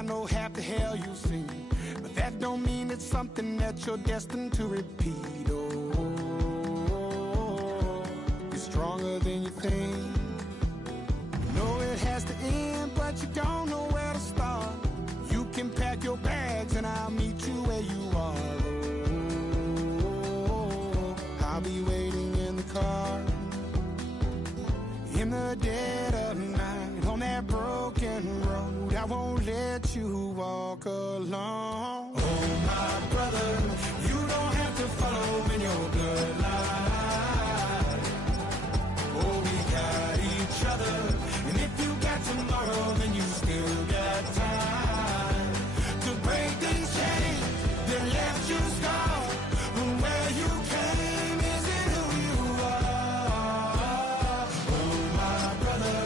I know half the hell you've seen, but that don't mean it's something that you're destined to repeat. Oh, you're stronger than you think. You know it has to end, but you don't know where to start. You can pack your bags and I'll meet you where you are. Oh, I'll be waiting in the car in the dead of night on that broken road. I won't let you walk alone. Oh, my brother, you don't have to follow in your bloodline. Oh, we got each other, and if you got tomorrow, then you still got time to break these chains that left you scarred from where you came. Isn't who you are. Oh, my brother,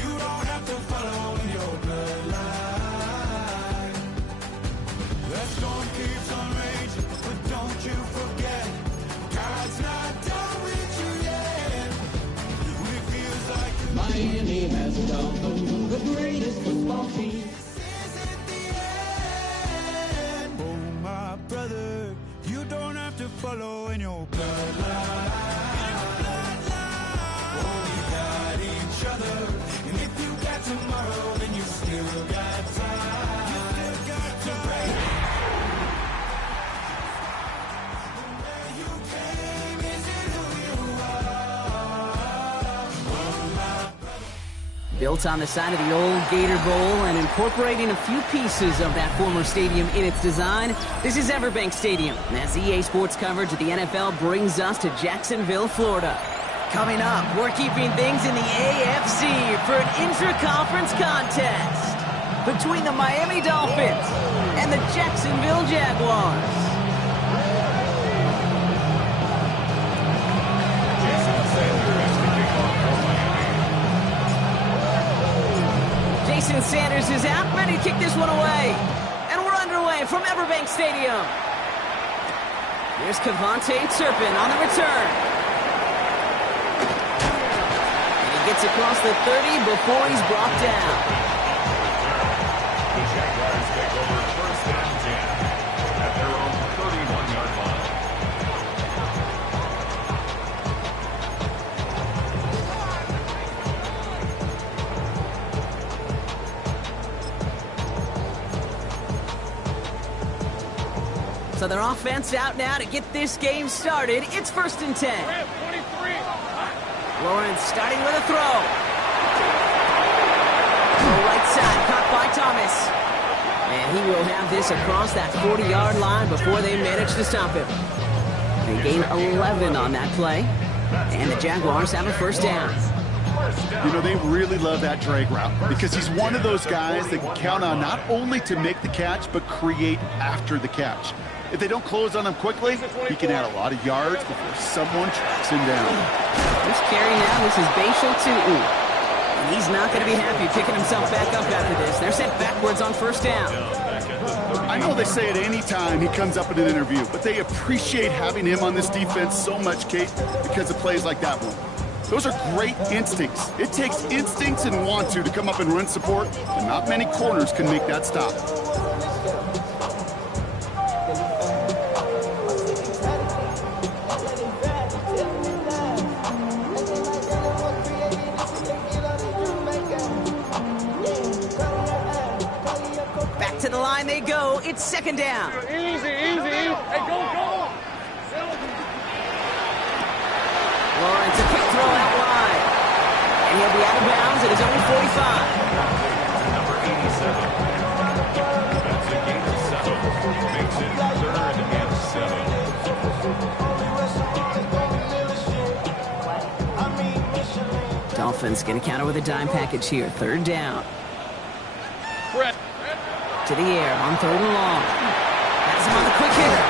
you don't have to follow in your bloodline. The storm keeps on raging, but don't you forget, God's not done with you yet. When it feels like Miami has a Dolphins, the greatest football team. this isn't the end. Oh, my brother, you don't have to follow in your bloodline. Oh, we got each other, and if you got tomorrow, then you still got time. You still got to break. Where you came isn't who you are. Oh, my Built on the side of the old Gator Bowl and incorporating a few pieces of that former stadium in its design, this is Everbank Stadium, as EA Sports coverage of the NFL brings us to Jacksonville, Florida. Coming up, we're keeping things in the AFC for an intra-conference contest between the Miami Dolphins and the Jacksonville Jaguars. Jason Sanders is out, ready to kick this one away. And we're underway from Everbank Stadium. Here's Kevontae Turpin on the return. And he gets across the 30 before he's brought down. The Jaguars take over first and 10 at their own 31-yard line. So their offense out now to get this game started. It's first and 10. Lawrence starting with a throw. The right side, caught by Thomas. And he will have this across that 40-yard line before they manage to stop him. They gain 11 on that play. And the Jaguars have a first down. You know, they really love that drag route because he's one of those guys they can count on not only to make the catch, but create after the catch. If they don't close on him quickly, he can add a lot of yards before someone tracks him down. First carry now, this is Bashal Tu'u. And he's not going to be happy picking himself back up after this. They're sent backwards on first down. I know they say it any time he comes up in an interview, but they appreciate having him on this defense so much, Kate, because of plays like that one. Those are great instincts. It takes instincts and want to come up and run support, and not many corners can make that stop. Back to the line they go. It's second down. Easy. Hey, go. Lawrence, a quick throw out wide. And he'll be out of bounds at his own 45. Number 87. That's a gain of 7. Makes it 3rd and 7. Dolphins going to counter with a dime package here. Third down. To the air on third and long. Has him on the quick hitter.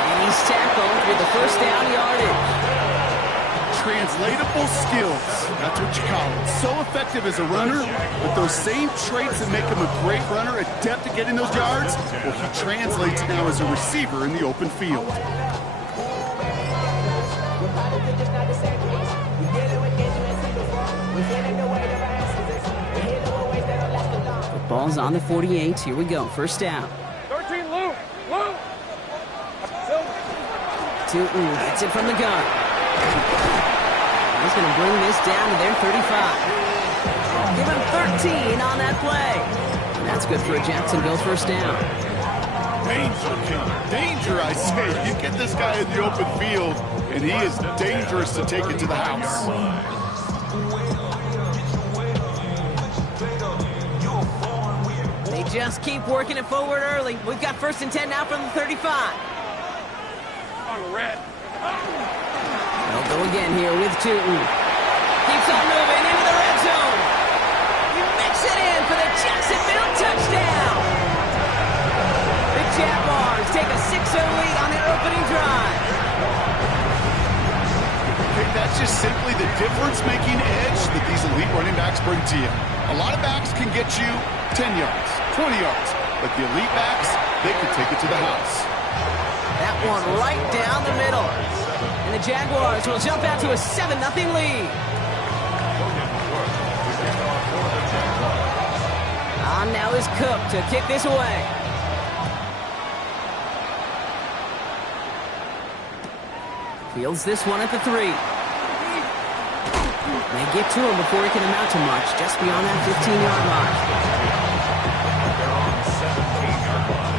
And he's tackled with the first down yardage. Translatable skills. That's what you call it. So effective as a runner, but those same traits that make him a great runner, adept at getting those yards, well, he translates now as a receiver in the open field. Ball's on the 48. Here we go. First down. 13, Luke. Luke. Tootin gets it from the gun. He's going to bring this down to their 35. Give him 13 on that play. And that's good for a Jacksonville first down. Danger, King. Danger, I say. You get this guy in the open field, and he is dangerous to take it to the house. They just keep working it forward early. We've got 1st and 10 now from the 35. On the red. They'll go again here with Tootin. Keeps on moving into the red zone. He makes it in for the Jacksonville touchdown. The Jaguars take a 6-0 lead on their opening drive. Okay, that's just simply the difference-making edge that these elite running backs bring to you. A lot of backs can get you 10 yards, 20 yards, but the elite backs, they can take it to the house. That one right down the middle. And the Jaguars will jump out to a 7-0 lead. On now is Cook to kick this away. Fields this one at the 3. They get to him before he can amount to much, just beyond that 15-yard line. They're on the 17-yard line.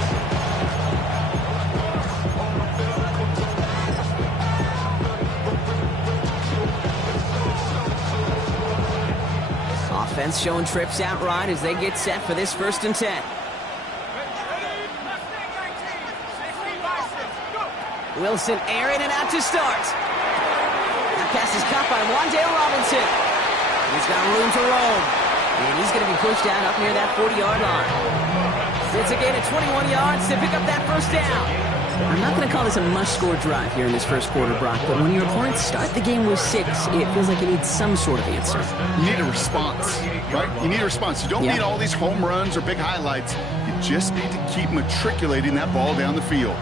Offense showing trips out right as they get set for this 1st and 10. Wilson airing it out to start. That pass is caught by Wan'Dale Robinson. He's got room to roam. And he's going to be pushed out up near that 40-yard line. It's a gain of 21 yards to pick up that first down. I'm not going to call this a must-score drive here in this first quarter, Brock, but when your opponents start the game with 6, it feels like you need some sort of answer. You need a response, right? You need a response. You don't need all these home runs or big highlights. You just need to keep matriculating that ball down the field.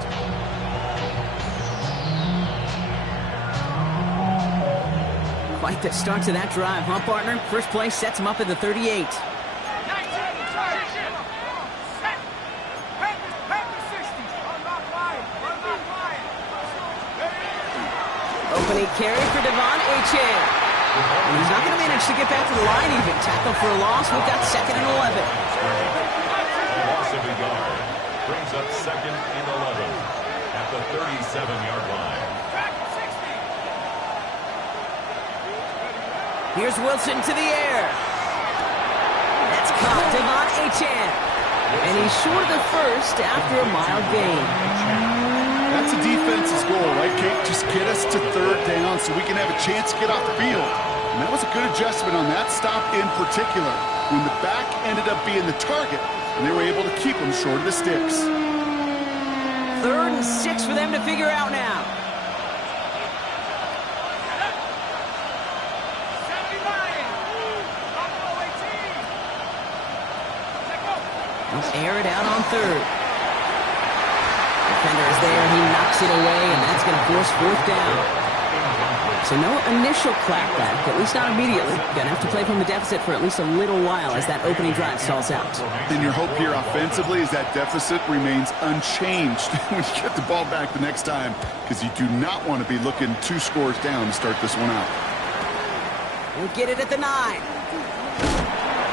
Quite the start to that drive, huh, partner? First play sets him up at the 38. Opening carry for Devon Achane. And he's not going to manage to get back to the line even. Tackle for a loss. We've got 2nd and 11. Loss of a yard brings up 2nd and 11 at the 37-yard line. Here's Wilson to the air. That's caught Devon Achane. And he's short of the first after a mild gain. That's a defense's goal, right, Kate? Just get us to 3rd down so we can have a chance to get off the field. And that was a good adjustment on that stop in particular, when the back ended up being the target, and they were able to keep him short of the sticks. 3rd and 6 for them to figure out now. Air it out on 3rd. Defender is there. He knocks it away, and that's going to force 4th down. So no initial clapback, at least not immediately. Going to have to play from the deficit for at least a little while as that opening drive stalls out. And your hope here offensively is that deficit remains unchanged when you get the ball back the next time, because you do not want to be looking 2 scores down to start this one out. We'll get it at the 9.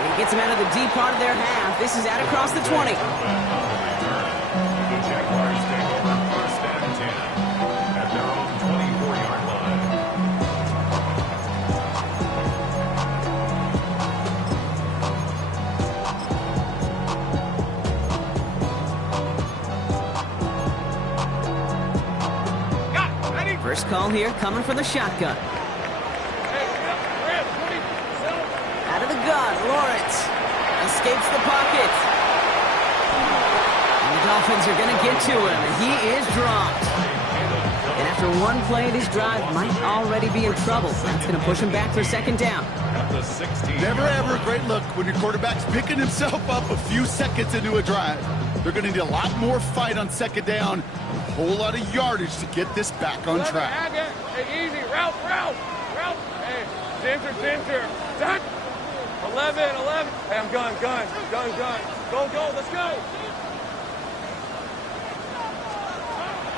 He gets him out of the deep part of their half. This is out across the 20. The Jaguars take over 1st and 10 at their own 24-yard line. First call here coming from the shotgun. Out of the gun, Lawrence escapes the pocket. And the Dolphins are going to get to him, and he is dropped. And after one play, this drive might already be in trouble. That's going to push him back for 2nd down. At the 16. Never ever a great look when your quarterback's picking himself up a few seconds into a drive. They're going to need a lot more fight on 2nd down, a whole lot of yardage to get this back on track. Hey, easy. Route. Hey, center. 11. Hey, I'm gun. Go, let's go.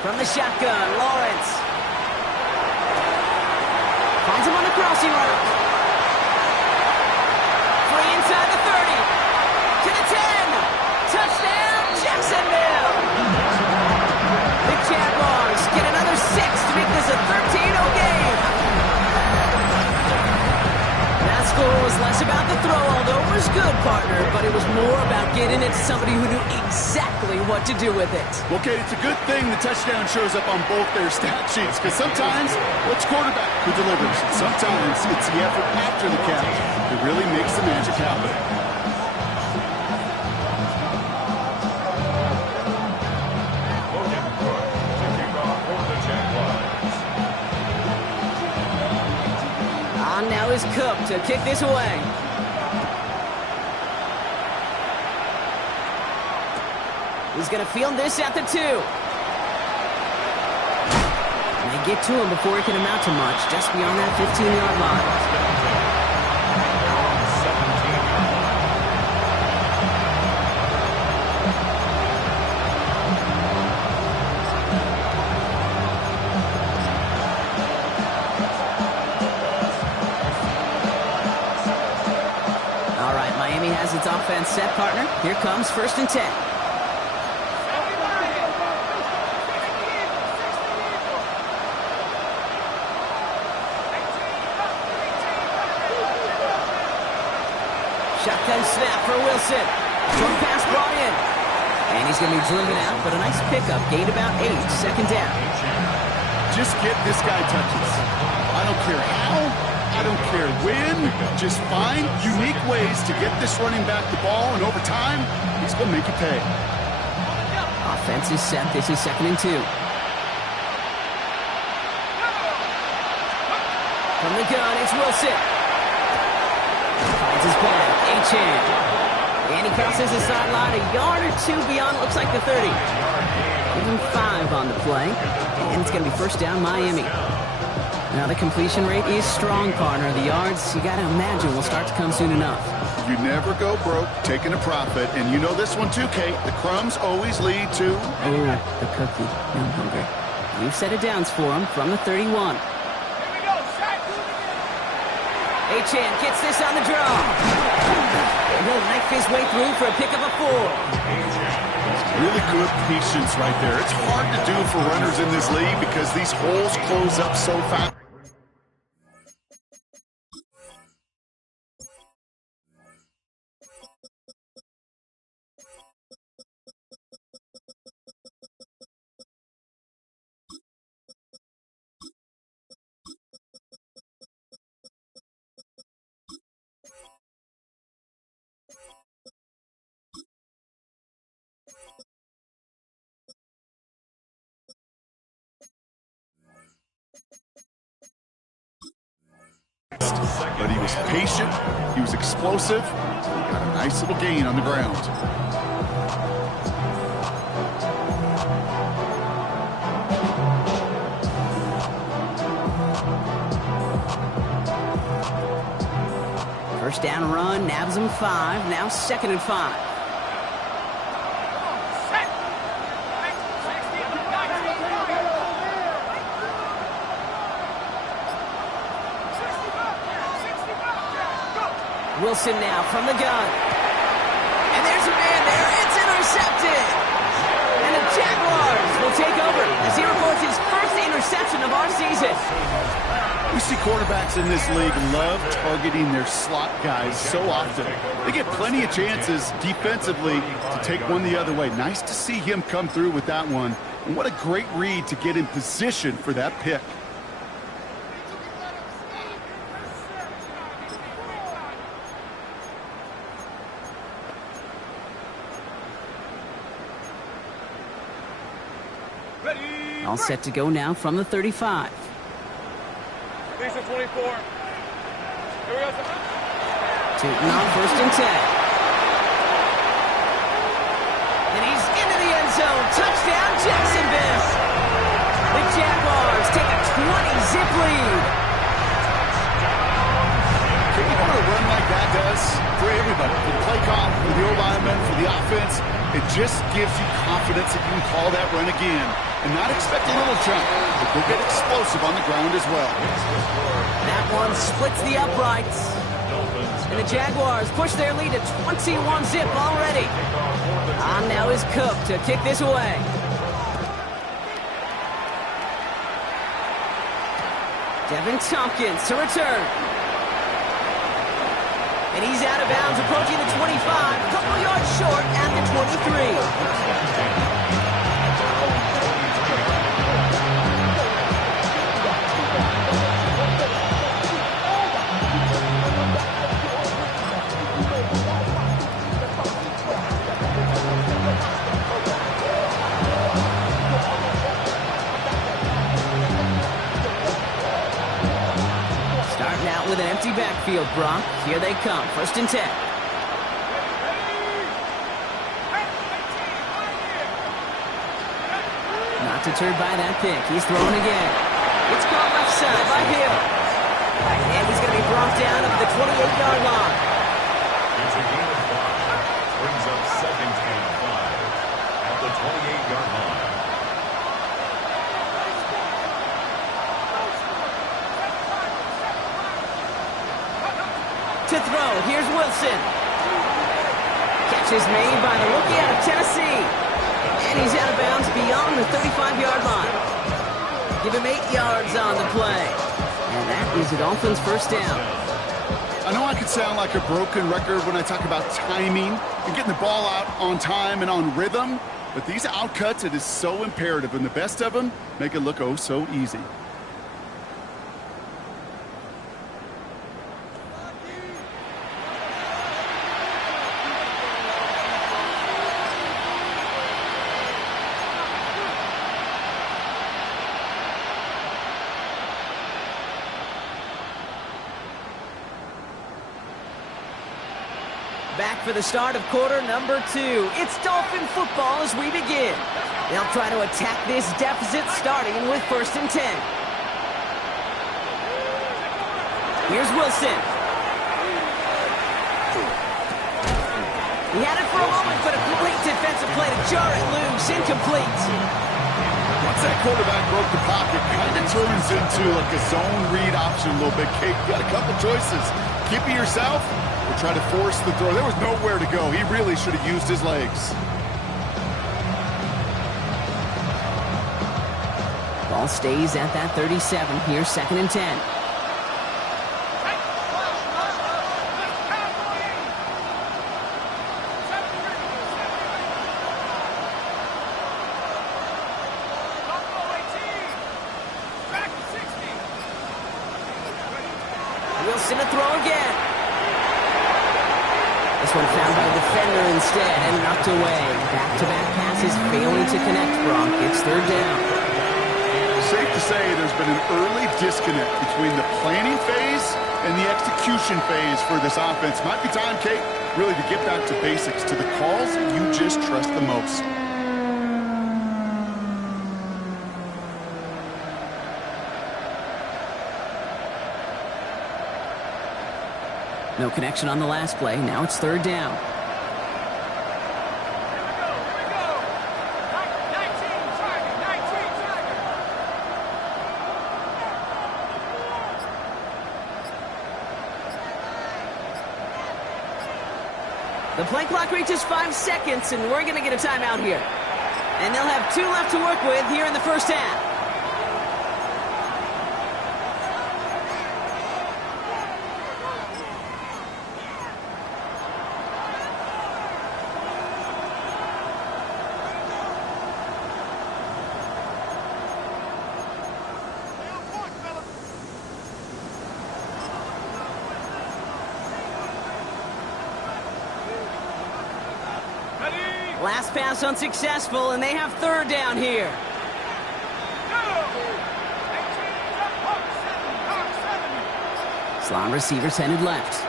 From the shotgun, Lawrence. Finds him on the crossing route. Free inside the 30. To the 10. Touchdown, Jacksonville. The Jaguars get another 6 to make this a 13-0 game. That score was less about the throw, although it was good, partner, but it was more about getting it to somebody who knew exactly what to do with it. Okay, it's a good thing the touchdown shows up on both their stat sheets, because sometimes it's quarterback who delivers. Sometimes it's the effort after the catch that really makes the magic happen. Now is Cook to kick this away. He's going to field this at the 2. And they get to him before he can amount to much, just beyond that 15-yard line. Has its offense set, partner. Here comes 1st and 10. Shotgun snap for Wilson. Short pass brought in. And he's going to be driven out, but a nice pickup. Gained about 8. 2nd down. Just get this guy touches. I don't care how. I don't care when, just find unique ways to get this running back the ball, and over time, he's going to make you pay. Offense is set. This is 2nd and 2. From the gun, it's Wilson. Finds his back. Achane. And he crosses the sideline a yard or 2 beyond, looks like the 30. Give him 5 on the play. And it's going to be 1st down, Miami. Now the completion rate is strong, partner. The yards, you got to imagine, will start to come soon enough. You never go broke taking a profit, and you know this one too, Kate. The crumbs always lead to... Oh, the cookie. I'm hungry. We've set it downs for him from the 31. Achane gets this on the draw. And he'll knife his way through for a pickup of 4. Really good patience right there. It's hard to do for runners in this league because these holes close up so fast. But he was patient, he was explosive, got a nice little gain on the ground. First down run, nabs him 5, now 2nd and 5. Wilson now from the gun. And there's a man there. It's intercepted. And the Jaguars will take over as he records his first interception of our season. We see quarterbacks in this league love targeting their slot guys so often. They get plenty of chances defensively to take one the other way. Nice to see him come through with that one. And what a great read to get in position for that pick. All set to go now from the 35. Lisa 24. Here we go. Tootin on 1st and 10. And he's into the end zone. Touchdown, Jacksonville. The Jaguars take a 20-zip lead. You know what a run like that does? does for everybody, for the play call, for the O-linemen, for the offense. It just gives you confidence that you can call that run again and not expect a little jump, but they'll get explosive on the ground as well. That one splits the uprights. And the Jaguars push their lead to 21-zip already. On now is Cook to kick this away. Devin Tompkins to return. And he's out of bounds, approaching the 25, a couple yards short at the 23. Starting out with an empty backfield, Brock. Here they come, 1st and 10. Not deterred by that pick. He's thrown again. It's caught left side by Hill. And he's going to be brought down at the 28-yard line. It's a gain of 5. Brings up 2nd and 5 at the 28-yard line. To throw, here's Wilson. Catch is made by the rookie out of Tennessee. And he's out of bounds beyond the 35-yard line. Give him 8 yards on the play. And that is the Dolphins' 1st down. I know I could sound like a broken record when I talk about timing and getting the ball out on time and on rhythm, but these outcuts, it is so imperative, and the best of them make it look oh so easy. Back for the start of quarter number 2. It's Dolphin football as we begin. They'll try to attack this deficit starting with 1st and 10. Here's Wilson. He had it for a moment, but a great defensive play to jar it loose. Incomplete. Once that quarterback broke the pocket, kind of turns into like a zone read option a little bit. Kate, got a couple choices. Keep it yourself or try to force the throw. There was nowhere to go. He really should have used his legs. Ball stays at that 37. Here's 2nd and 10. Wilson to throw again. This one found by the defender instead and knocked away. Back-to-back passes failing to connect, Brock. It's 3rd down. Safe to say there's been an early disconnect between the planning phase and the execution phase for this offense. Might be time, Kate, really to get back to basics, to the calls you just trust the most. No connection on the last play. Now it's 3rd down. The play clock reaches 5 seconds, and we're going to get a timeout here. And they'll have 2 left to work with here in the 1st half. Last pass unsuccessful, and they have 3rd down here. Slot receivers headed left.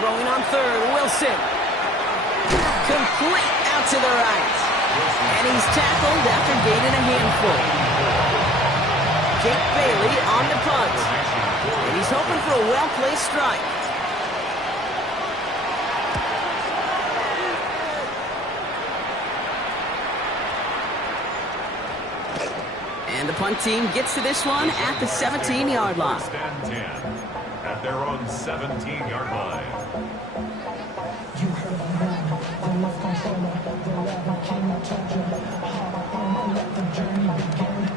Throwing on 3rd, Wilson. Complete out to the right. And he's tackled after gaining a handful. Jake Bailey on the punt. And he's hoping for a well-placed strike. And the punt team gets to this one at the 17-yard line. First and 10 at their own 17-yard line. You heard the man, the love controller, the rebel king. I told you, hard armor, let the journey begin.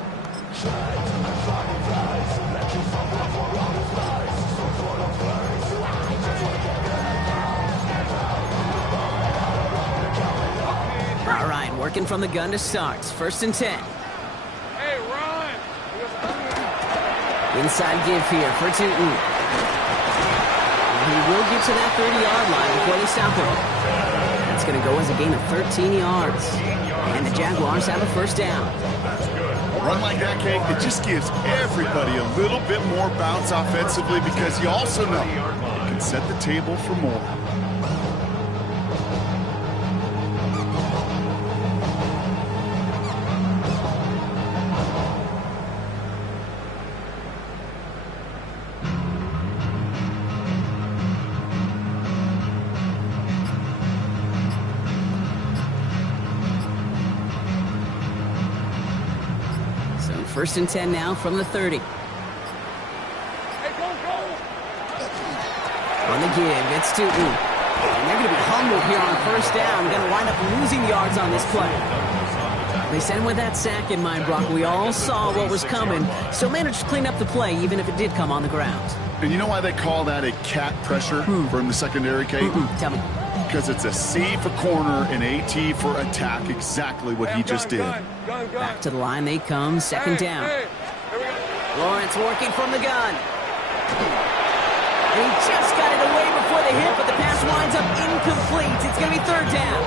All right, working from the gun to start. First and 10. Hey, run! Inside give here for Tootin. He will get to that 30-yard line before they stop him. That's going to go as a gain of 13 yards. And the Jaguars have a first down. A run like that, Kate, it just gives everybody a little bit more bounce offensively because you also know it can set the table for more. First and 10 now from the 30. Hey, go! On the give, it's Tootin. And they're going to be humbled here on first down. Going to wind up losing yards on this play. They sent him with that sack in mind, Brock. We all saw what was coming. Still managed to clean up the play, even if it did come on the ground. And you know why they call that a cat pressure from the secondary, Kate? Tell me. Because it's a C for corner and AT for attack, exactly what he just did. Gun. Back to the line they come, second down. Hey, here we go. Lawrence working from the gun. He just got it away before the hit, but the pass winds up incomplete. It's going to be third down.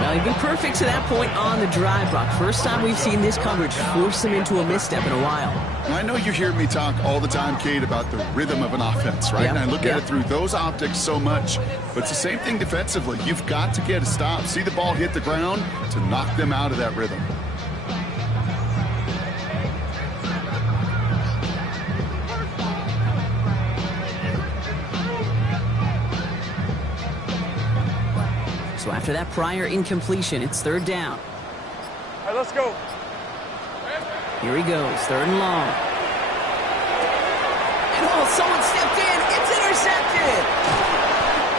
Well, he'd been perfect to that point on the drive, Brock. First time we've seen this coverage force him into a misstep in a while. I know you hear me talk all the time, Kate, about the rhythm of an offense, right? Yep. And I look at it through those optics so much. But it's the same thing defensively. You've got to get a stop, see the ball hit the ground to knock them out of that rhythm. So after that prior incompletion, it's third down. All right, let's go. Here he goes, third and long. And oh, someone stepped in. It's intercepted.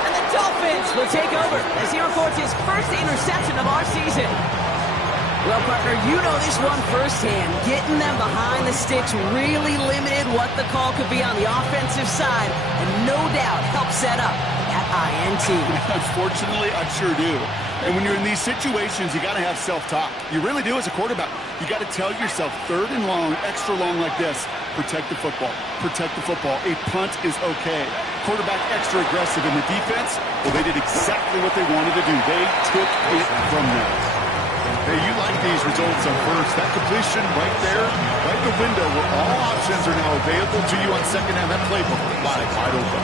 And the Dolphins will take over as he records his first interception of our season. Well, partner, you know this one firsthand. Getting them behind the sticks really limited what the call could be on the offensive side, and no doubt helped set up that INT. Unfortunately, I sure do. And when you're in these situations, you got to have self-talk. You really do as a quarterback. You got to tell yourself, third and long, extra long like this, protect the football. Protect the football. A punt is okay. Quarterback extra aggressive in the defense, well, they did exactly what they wanted to do. They took it from them. Hey, you like these results on first. That completion right there, right in the window where all options are now available to you on second down. That playbook wide open.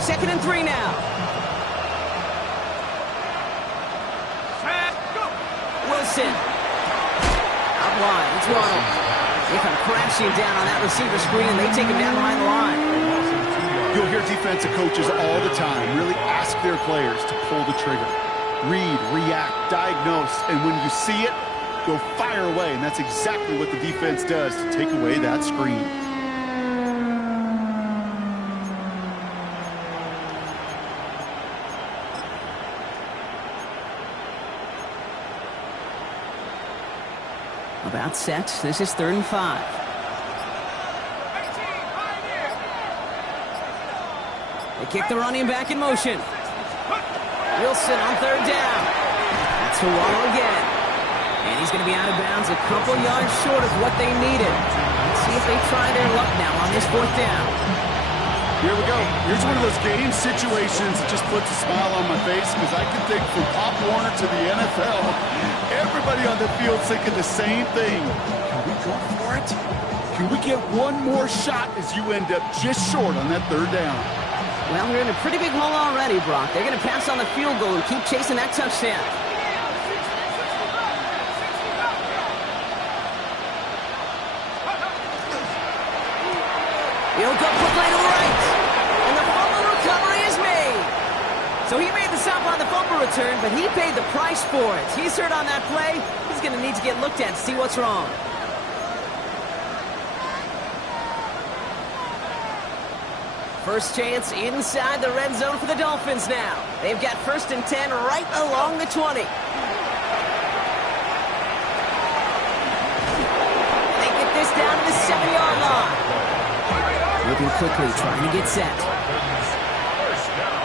Second and 3 now. Wilson. Out wide. It's Ronald. They come crashing down on that receiver screen, and they take him down behind the line. You'll hear defensive coaches all the time really ask their players to pull the trigger. Read, react, diagnose, and when you see it, go fire away. And that's exactly what the defense does to take away that screen. About set. This is third and 5. They kick the running back in motion. Wilson on third down. That's for Waddle again. And he's going to be out of bounds a couple yards short of what they needed. Let's see if they try their luck now on this fourth down. Here we go. Here's one of those game situations that just puts a smile on my face because I can think from Pop Warner to the NFL, everybody on the field thinking the same thing. Can we go for it? Can we get one more shot as you end up just short on that third down? Well, they're in a pretty big hole already, Brock. They're going to pass on the field goal and keep chasing that touchdown. fumble return, but he paid the price for it. He's hurt on that play. He's going to need to get looked at to see what's wrong. First chance inside the red zone for the Dolphins now. They've got 1st and 10 right along the 20. They get this down to the 7-yard line. Moving quickly, trying to get set. First down.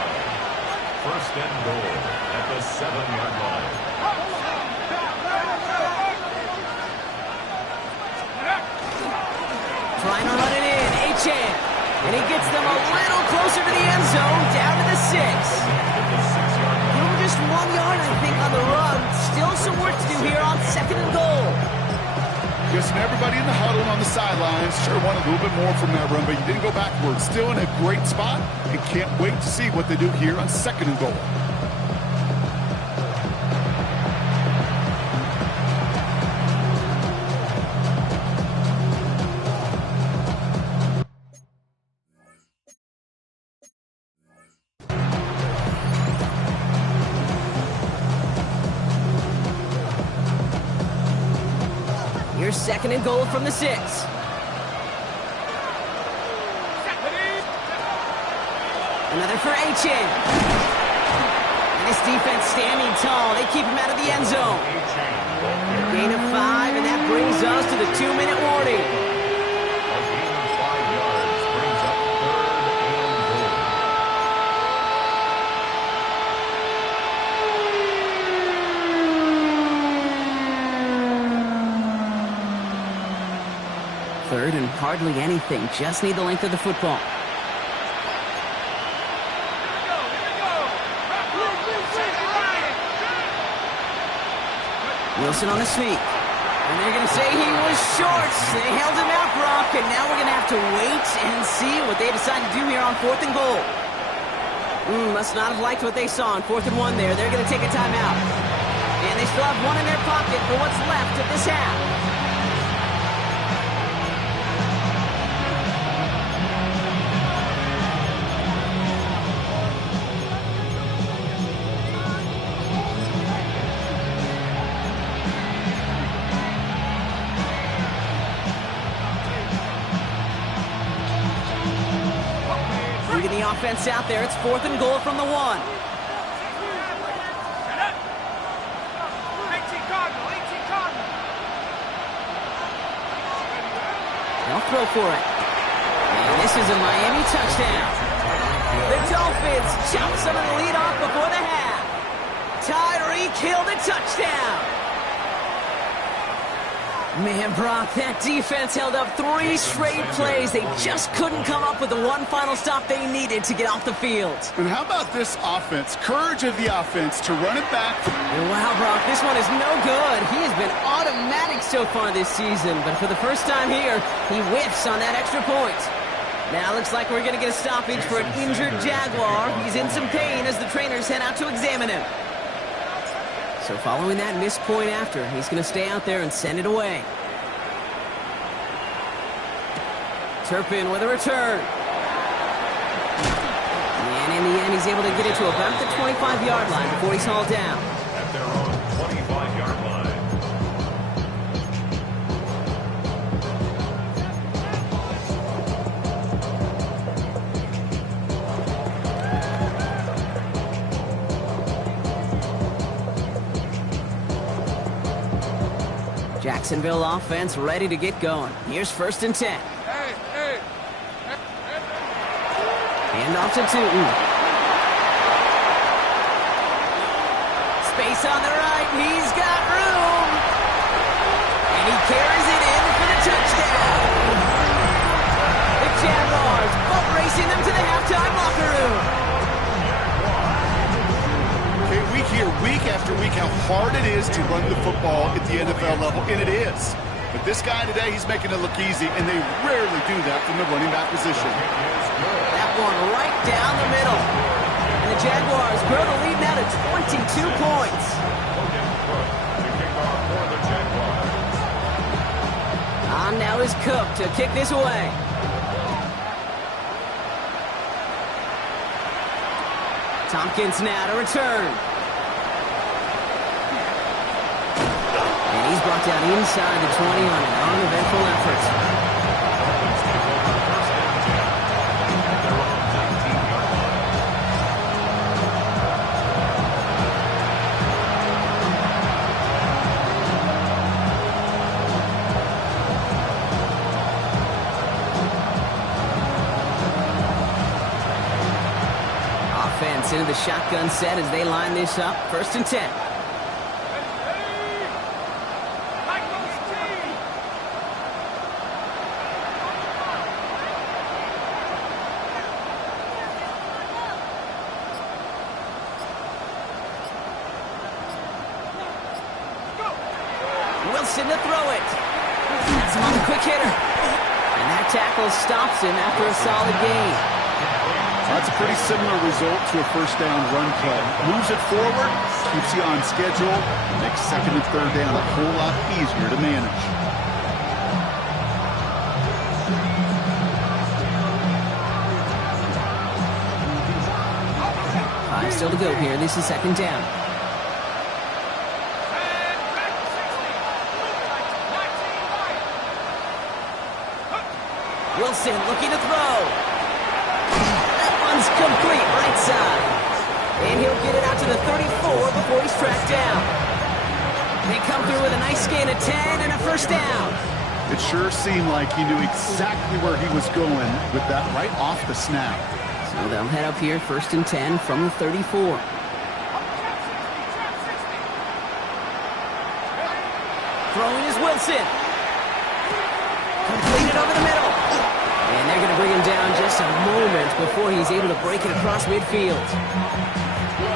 1st and goal at the 7-yard line. Trying to run it in, Achane. And he gets them a little closer to the end zone, down to the 6. Give him just 1 yard, I think, on the run. Still some work to do here on 2nd and goal. Guessing everybody in the huddle and on the sidelines sure wanted a little bit more from that run, but you didn't go backwards. Still in a great spot, and can't wait to see what they do here on 2nd and goal. Here's 2nd and goal from the 6. Another for Achane. And this defense standing tall. They keep him out of the end zone. Gain of 5, and that brings us to the 2-minute warning. A gain of 5 yards brings up 3rd and goal. Third and hardly anything. Just need the length of the football. Wilson on his feet. And they're going to say he was short. They held him out, Brock, and now we're going to have to wait and see what they decide to do here on 4th and goal. Must not have liked what they saw on 4th and 1 there. They're going to take a timeout. And they still have one in their pocket for what's left of this half. The offense out there. It's 4th and goal from the 1. They'll throw for it. And this is a Miami touchdown. The Dolphins jump some of the lead off before the half. Tyreek Hill the touchdown. Man, Brock, that defense held up 3 straight plays. They just couldn't come up with the one final stop they needed to get off the field. And how about this offense? Courage of the offense to run it back. Wow, Brock, this one is no good. He has been automatic so far this season, but for the first time here, he whiffs on that extra point. Now looks like we're going to get a stoppage for an injured Jaguar. He's in some pain as the trainers head out to examine him. So following that missed point after, he's going to stay out there and send it away. Turpin with a return. And in the end, he's able to get it to about the 25-yard line before he's hauled down. At their own 25-yard line. Jacksonville offense ready to get going. Here's 1st and 10. Hand off to Tootin. Space on the right. He's got room. And he carries it in for the touchdown. The Jaguars boat racing them to the halftime locker room. Okay, we hear week after week how hard it is to run the football at the NFL level, and it is. But this guy today, he's making it look easy, and they rarely do that from the running back position. That one right down the middle. And the Jaguars grow the lead now to 22 points. On now is Cook to kick this away. Tompkins now to return. brought down inside the 20 on an uneventful effort. Dolphins take over first and 10 at their own 19-yard line. Offense into the shotgun set as they line this up. First and 10. Wilson to throw it. That's him on the quick hitter. And that tackle stops him after a solid gain. That's a pretty similar result to a first down run play. Moves it forward, keeps you on schedule, makes second and third down a whole lot easier to manage. Still to go here. This is second down. Wilson looking to throw. That one's complete right side. And he'll get it out to the 34 before he's tracked down. They come through with a nice gain of 10 and a first down. It sure seemed like he knew exactly where he was going with that right off the snap. So they'll head up here, first and 10 from the 34. Throwing is Wilson. Completed over the middle. And they're going to bring him down just a moment before he's able to break it across midfield.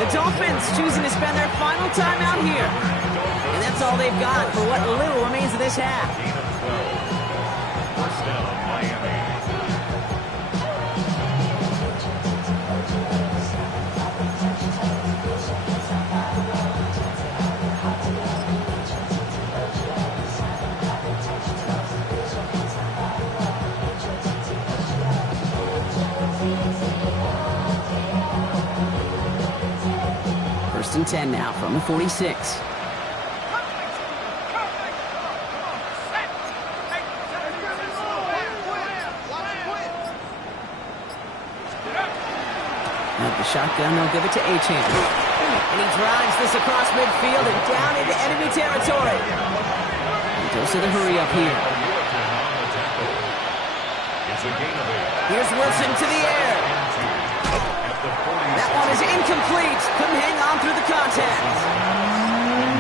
The Dolphins choosing to spend their final time out here. And that's all they've got for what little remains of this half. Gain of 12. First down, Miami. First and 10 now from the 46. At the shotgun, they'll give it to Achane. And he drives this across midfield and down into enemy territory. He goes to the hurry up here. Here's Wilson to the air. That one is incomplete. Couldn't hang on through the contact.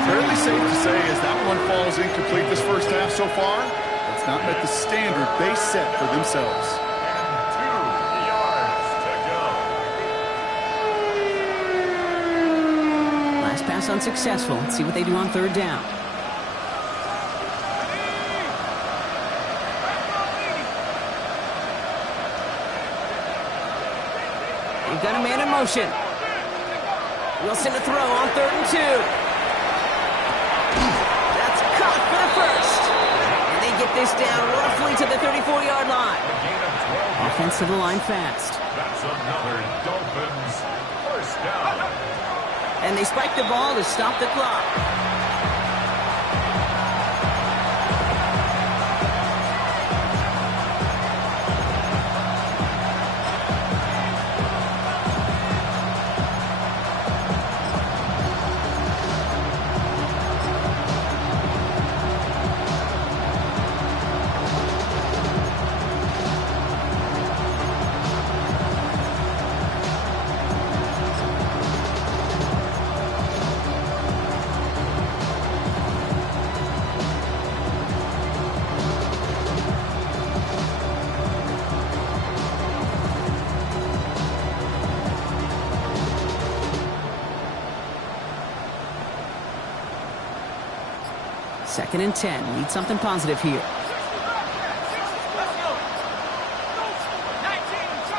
Fairly safe to say as that one falls incomplete this first half so far, it's not met the standard they set for themselves. 2 yards to go. Last pass unsuccessful. Let's see what they do on third down. They've got a man in motion. Wilson to throw on third and 2. That's caught for the first. And they get this down roughly to the 34-yard line. Gain of 12. Offense to the line fast. That's another Dolphins first down. And they spike the ball to stop the clock. Second and 10. Need something positive here.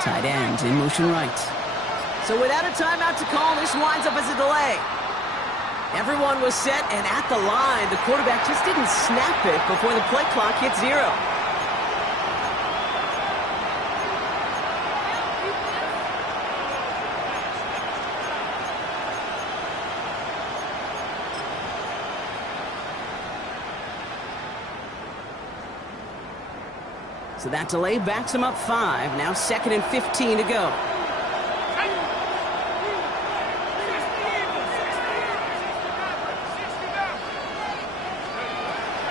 Tight end in motion right. So without a timeout to call, this winds up as a delay. Everyone was set and at the line. The quarterback just didn't snap it before the play clock hit 0. So that delay backs them up 5. Now 2nd and 15 to go.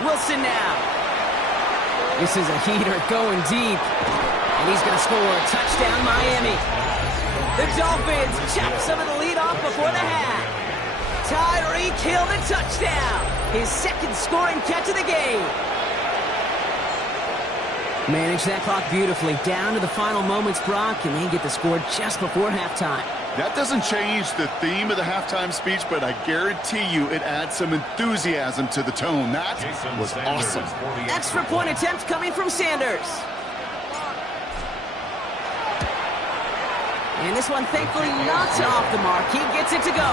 Wilson now. This is a heater going deep. And he's going to score a touchdown, Miami. The Dolphins chop some of the lead off before the half. Tyreek Hill the touchdown. His 2nd scoring catch of the game. Manage that clock beautifully down to the final moments, Brock, and they get the score just before halftime. That doesn't change the theme of the halftime speech, but I guarantee you it adds some enthusiasm to the tone. That was awesome. Extra point attempt coming from Sanders. And this one thankfully not off the mark. He gets it to go.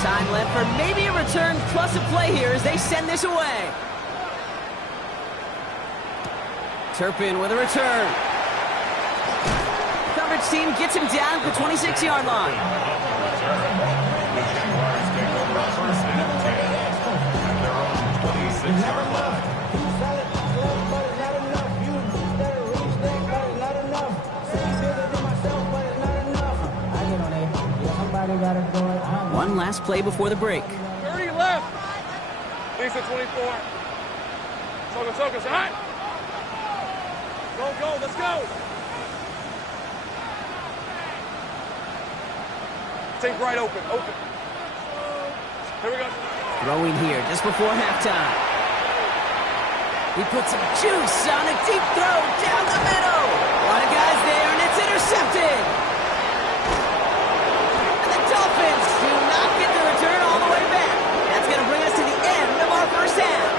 Time left for maybe a return plus a play here as they send this away. Turpin with a return. Coverage team gets him down at the 26-yard line. The Jaguars take over first and 10 at their own 26-yard line. One last play before the break. 30 left. Lisa 24. Soka, hot. Go, let's go. Take right open. Here we go. Throwing here just before halftime. He puts some juice on a deep throw down the middle. A lot of guys there, and it's intercepted. And the Dolphins do not get the return all the way back. That's going to bring us to the end of our first half.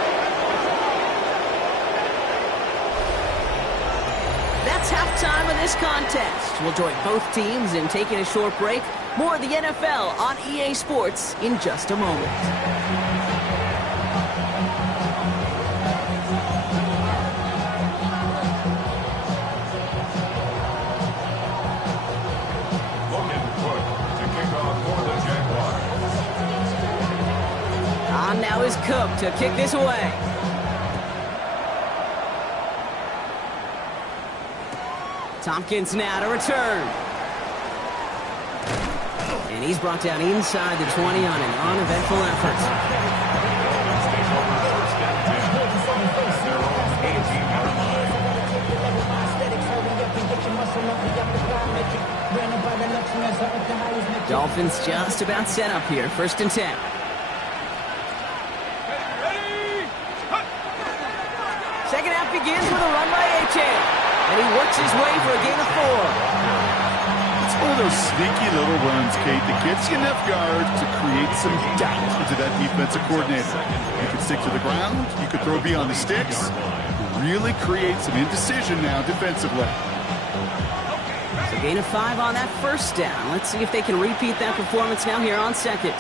That's halftime of this contest. We'll join both teams in taking a short break. More of the NFL on EA Sports in just a moment. On now is Cook to kick this away. Tompkins now to return. And he's brought down inside the 20 on an uneventful effort. Dolphins just about set up here. 1st and 10. Second half begins with a run by A-Chain. And he works his way for a gain of 4. It's one of those sneaky little runs, Kate, that gets you enough yards to create some doubt into that defensive coordinator. You could stick to the ground, you could throw beyond the sticks, really create some indecision now defensively. So gain of 5 on that 1st down. Let's see if they can repeat that performance now here on 2nd.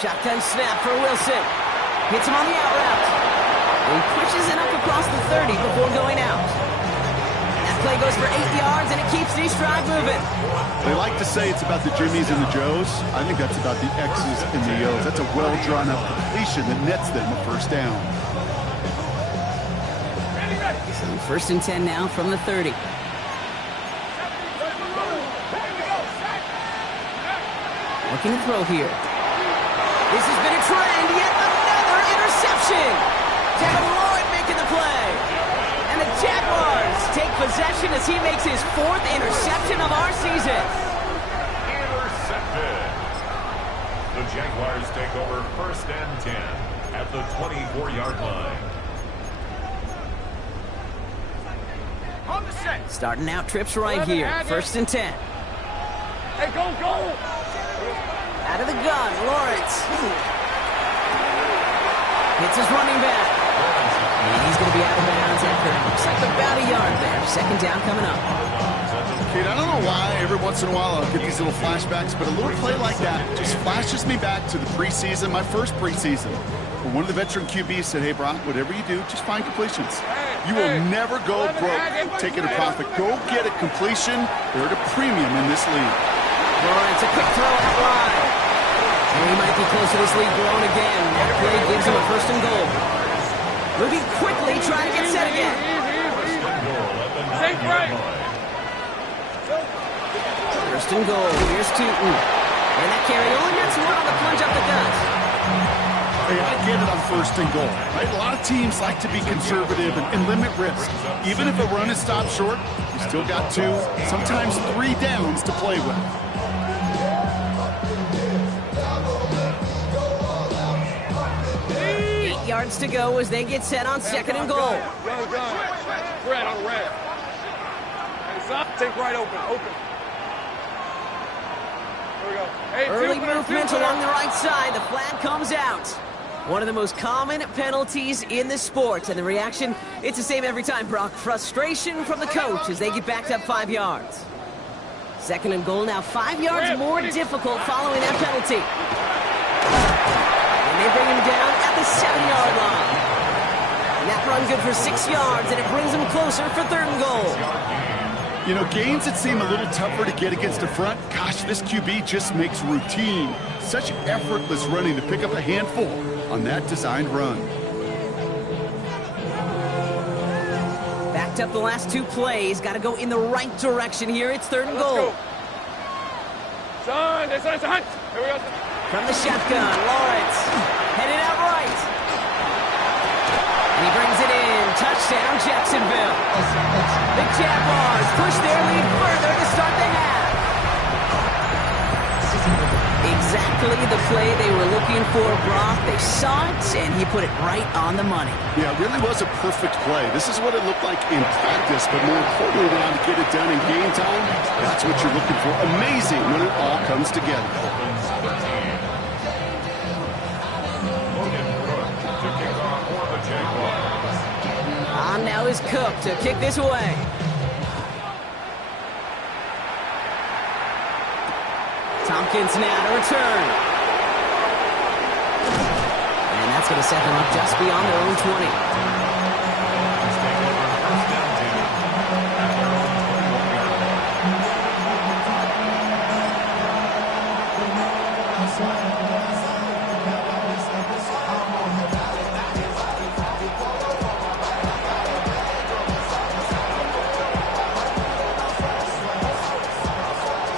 Shotgun snap for Wilson. Hits him on the out route. He pushes it up across the 30 before going out. And that play goes for 8 yards, and it keeps these drive moving. They like to say it's about the Jimmies and the Joes. I think that's about the X's and the O's. That's a well-drawn-up completion that nets them a 1st down. So 1st and 10 now from the 30. Looking to throw here. This has been a trend, yet another interception. Devin Lloyd making the play. And the Jaguars take possession as he makes his 4th interception of our season. Intercepted. The Jaguars take over 1st and 10 at the 24-yard line. Starting out trips right here. 1st and 10. Hey, go! Out of the gun, Lawrence. Hits his running back. And he's going to be out of bounds after looks like about a yard there. 2nd down coming up. Kate, I don't know why every once in a while I'll get these little flashbacks, but a little play like that just flashes me back to the preseason, my first preseason. When one of the veteran QBs said, hey, Brock, whatever you do, just find completions. You will never go broke taking a profit. Go get a completion. They're at a premium in this league. Lawrence, a quick throw out wide. And he might be close to this lead blown again. That play gives him a first and goal. Moving quickly, trying to get set again. Think right. First and goal. Here's Tootin. And that carry only gets one on the plunge up the gut. Hey, I get it on first and goal, right? A lot of teams like to be conservative and limit risk. Even if a run is stopped short, you still got 2, sometimes 3 downs to play with. Yards to go as they get set on second and goal. Red on red. Hey, son, think right open. Here we go. Hey, Early movement along the right side. The flag comes out. One of the most common penalties in the sport. And the reaction, it's the same every time, Brock. Frustration from the coach as they get backed up 5 yards. Second and goal now, 5 yards more difficult following that penalty. And they bring him down at the 7-yard line. And that run good for 6 yards, and it brings them closer for third and goal. You know, games that seem a little tougher to get against the front, gosh, this QB just makes routine. Such effortless running to pick up a handful on that designed run. Backed up the last 2 plays. Got to go in the right direction here. It's third and goal. Son, it's a hunt. Here we go. From the shotgun, Lawrence headed out right. And he brings it in. Touchdown, Jacksonville. The Jaguars push their lead further to start the half. Exactly the play they were looking for, Brock. They saw it, and he put it right on the money. Yeah, it really was a perfect play. This is what it looked like in practice, but more importantly now to get it done in game time, that's what you're looking for. Amazing when it all comes together. On now is Cook to kick this away. Tompkins now to return. And that's going to set them up just beyond their own 20.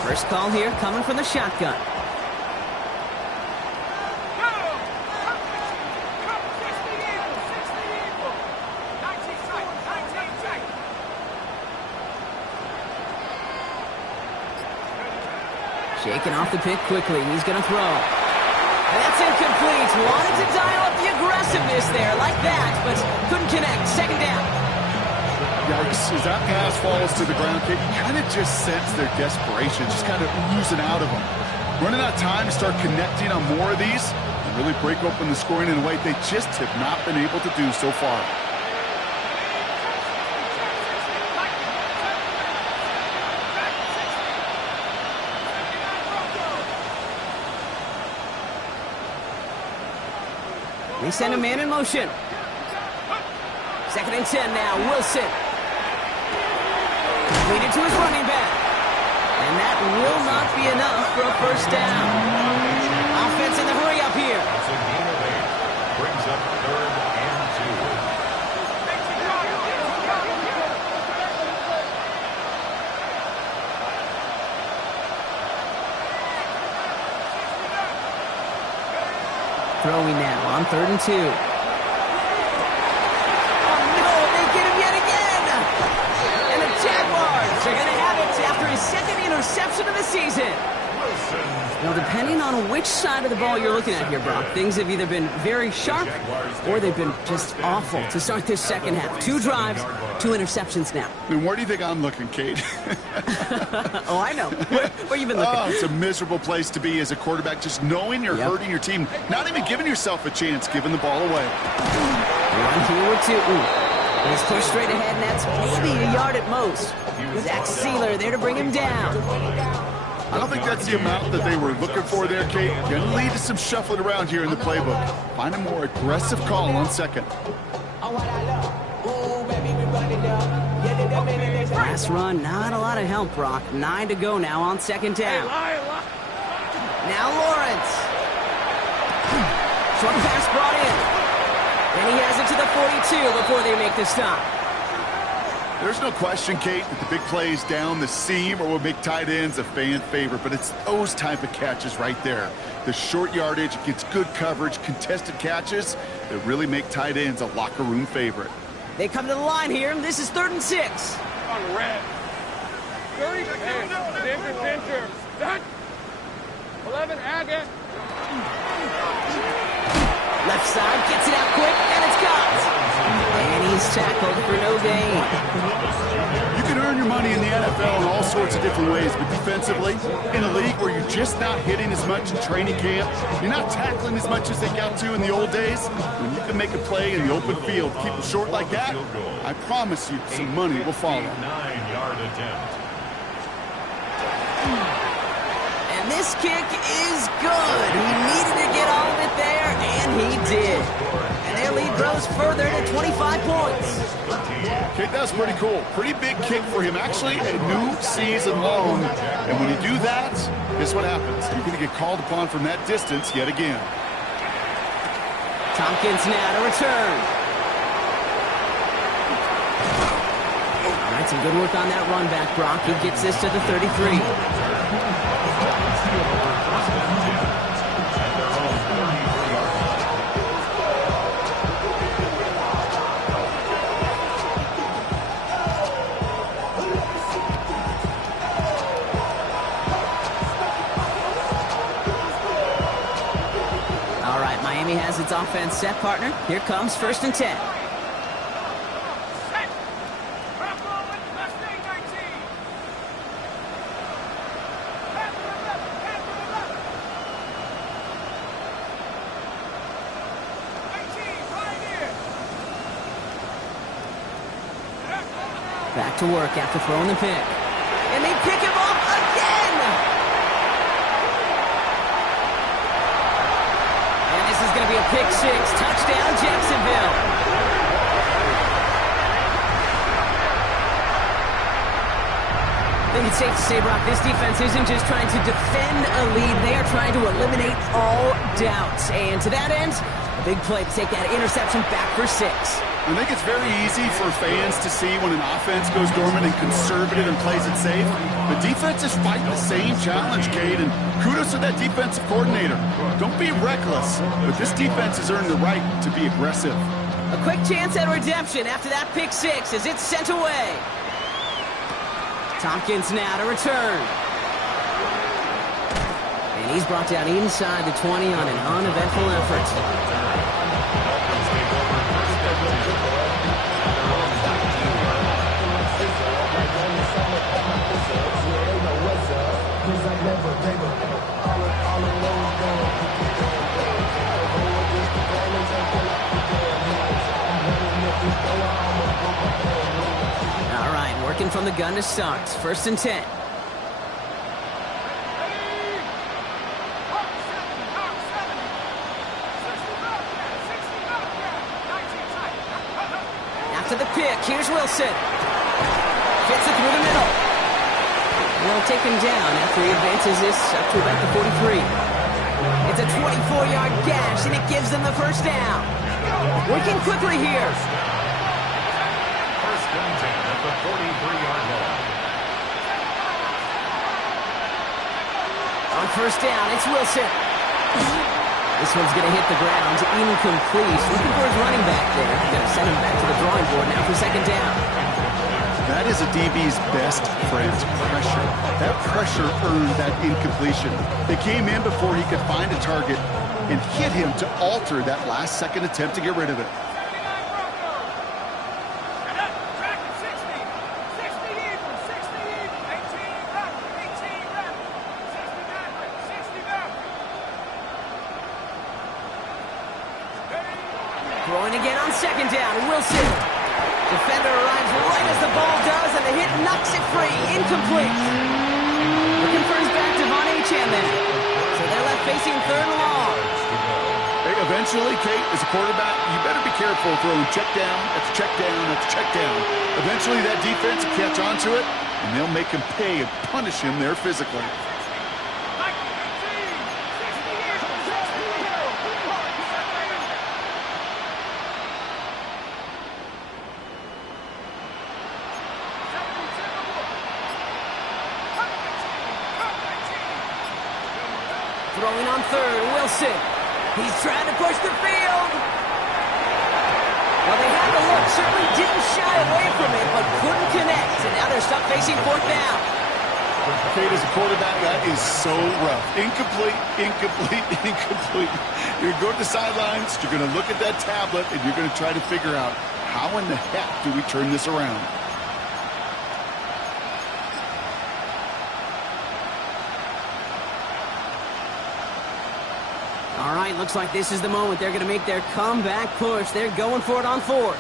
First call here coming from the shotgun. Shaking off the pick quickly. He's going to throw. And that's incomplete. Wanted to dial up the aggressiveness there like that, but couldn't connect. Second down. Yikes, as that pass falls to the ground, you kind of just sense their desperation, just kind of oozing out of them. Running out of time to start connecting on more of these and really break open the scoring in a way they just have not been able to do so far. They send a man in motion. Second and 10 now, Wilson. Leading to his running back. And that will not be enough for a first down. Offense in the hurry up here. It's a gain of 8. Brings up third and 2. Throwing now on third and 2. They're going to have it after his second interception of the season. Now, depending on which side of the ball you're looking at here, Brock, things have either been very sharp or they've been just awful to start this second half. 2 drives, 2 interceptions now. And where do you think I'm looking, Kate? Oh, I know. Where you been looking? Oh, it's a miserable place to be as a quarterback, just knowing you're hurting your team, not even giving yourself a chance, giving the ball away. Run here with 2. He's pushed straight ahead, and that's maybe a yard at most. Zach Sealer there to bring him down. I don't think that's the amount that they were looking for there, Kate. Gonna lead to some shuffling around here in the playbook. Find a more aggressive call on second. Last run, not a lot of help, Brock. 9 to go now on second down. Now Lawrence. Short pass brought in. And he has it to the 42 before they make the stop. There's no question, Kate, that the big plays down the seam or will make tight ends a fan favorite, but it's those type of catches right there. The short yardage gets good coverage, contested catches that really make tight ends a locker room favorite. They come to the line here. This is 3rd and 6. On red. 30. Danger. That. 11. Agate. Left side, gets it out quick, and it's caught. And he's tackled for no gain. You can earn your money in the NFL in all sorts of different ways, but defensively, in a league where you're just not hitting as much in training camp, you're not tackling as much as they got to in the old days, when you can make a play in the open field, keep it short like that, I promise you some money will follow. 9-yard attempt. And this kick is good. He needed to get all of it there, and he did. And their lead grows further to 25 points. Okay, that's pretty cool. Pretty big kick for him. Actually, a new season long. And when you do that, guess what happens? You're going to get called upon from that distance yet again. Tompkins now to return. All right, some good work on that run back, Brock. He gets this to the 33. Miami has its offense set, partner. Here comes 1st and 10. Back to work after throwing the pick. And they pick him off again! And this is going to be a pick 6. Touchdown, Jacksonville. I think it's safe to say, Brock, this defense isn't just trying to defend a lead. They are trying to eliminate all doubts. And to that end, a big play to take that interception back for 6. I think it's very easy for fans to see when an offense goes dormant and conservative and plays it safe. The defense is fighting the same challenge, Cade, and kudos to that defensive coordinator. Don't be reckless, but this defense has earned the right to be aggressive. A quick chance at redemption after that pick 6 as it's sent away. Tompkins now to return. And he's brought down inside the 20 on an uneventful effort. All right, working from the gun to start. 1st and 10. After the pick, here's Wilson. Fits it through the middle. They'll take him down after he advances this up to about the 43. It's a 24-yard gash, and it gives them the first down. Working quickly here. 1st and 10 at the 43-yard line. On 1st down, it's Wilson. This one's going to hit the ground, incomplete. Looking for his running back there. Going to send him back to the drawing board now for 2nd down. That is a DB's best friend, pressure. That pressure earned that incompletion. They came in before he could find a target and hit him to alter that last-second attempt to get rid of it. Throwing again on 2nd down, Wilson. Defender arrives right as the ball does, and the hit knocks it free. Incomplete. Looking for his back to Von Achane there. So they're left facing third and long. Hey, eventually, Kate, as a quarterback, you better be careful throwing check down, that's check down, that's check down. Eventually, that defense will catch on to it, and they'll make him pay and punish him there physically. Throwing on third, Wilson. He's trying to push the field. Well, they had the look, certainly didn't shy away from it, but couldn't connect. And now they're stuck facing fourth down. Kate, as a quarterback, that is so rough. Incomplete, incomplete, incomplete. You're going to go to the sidelines, you're going to look at that tablet, and you're going to try to figure out how in the heck do we turn this around. All right, looks like this is the moment they're going to make their comeback push. They're going for it on fourth.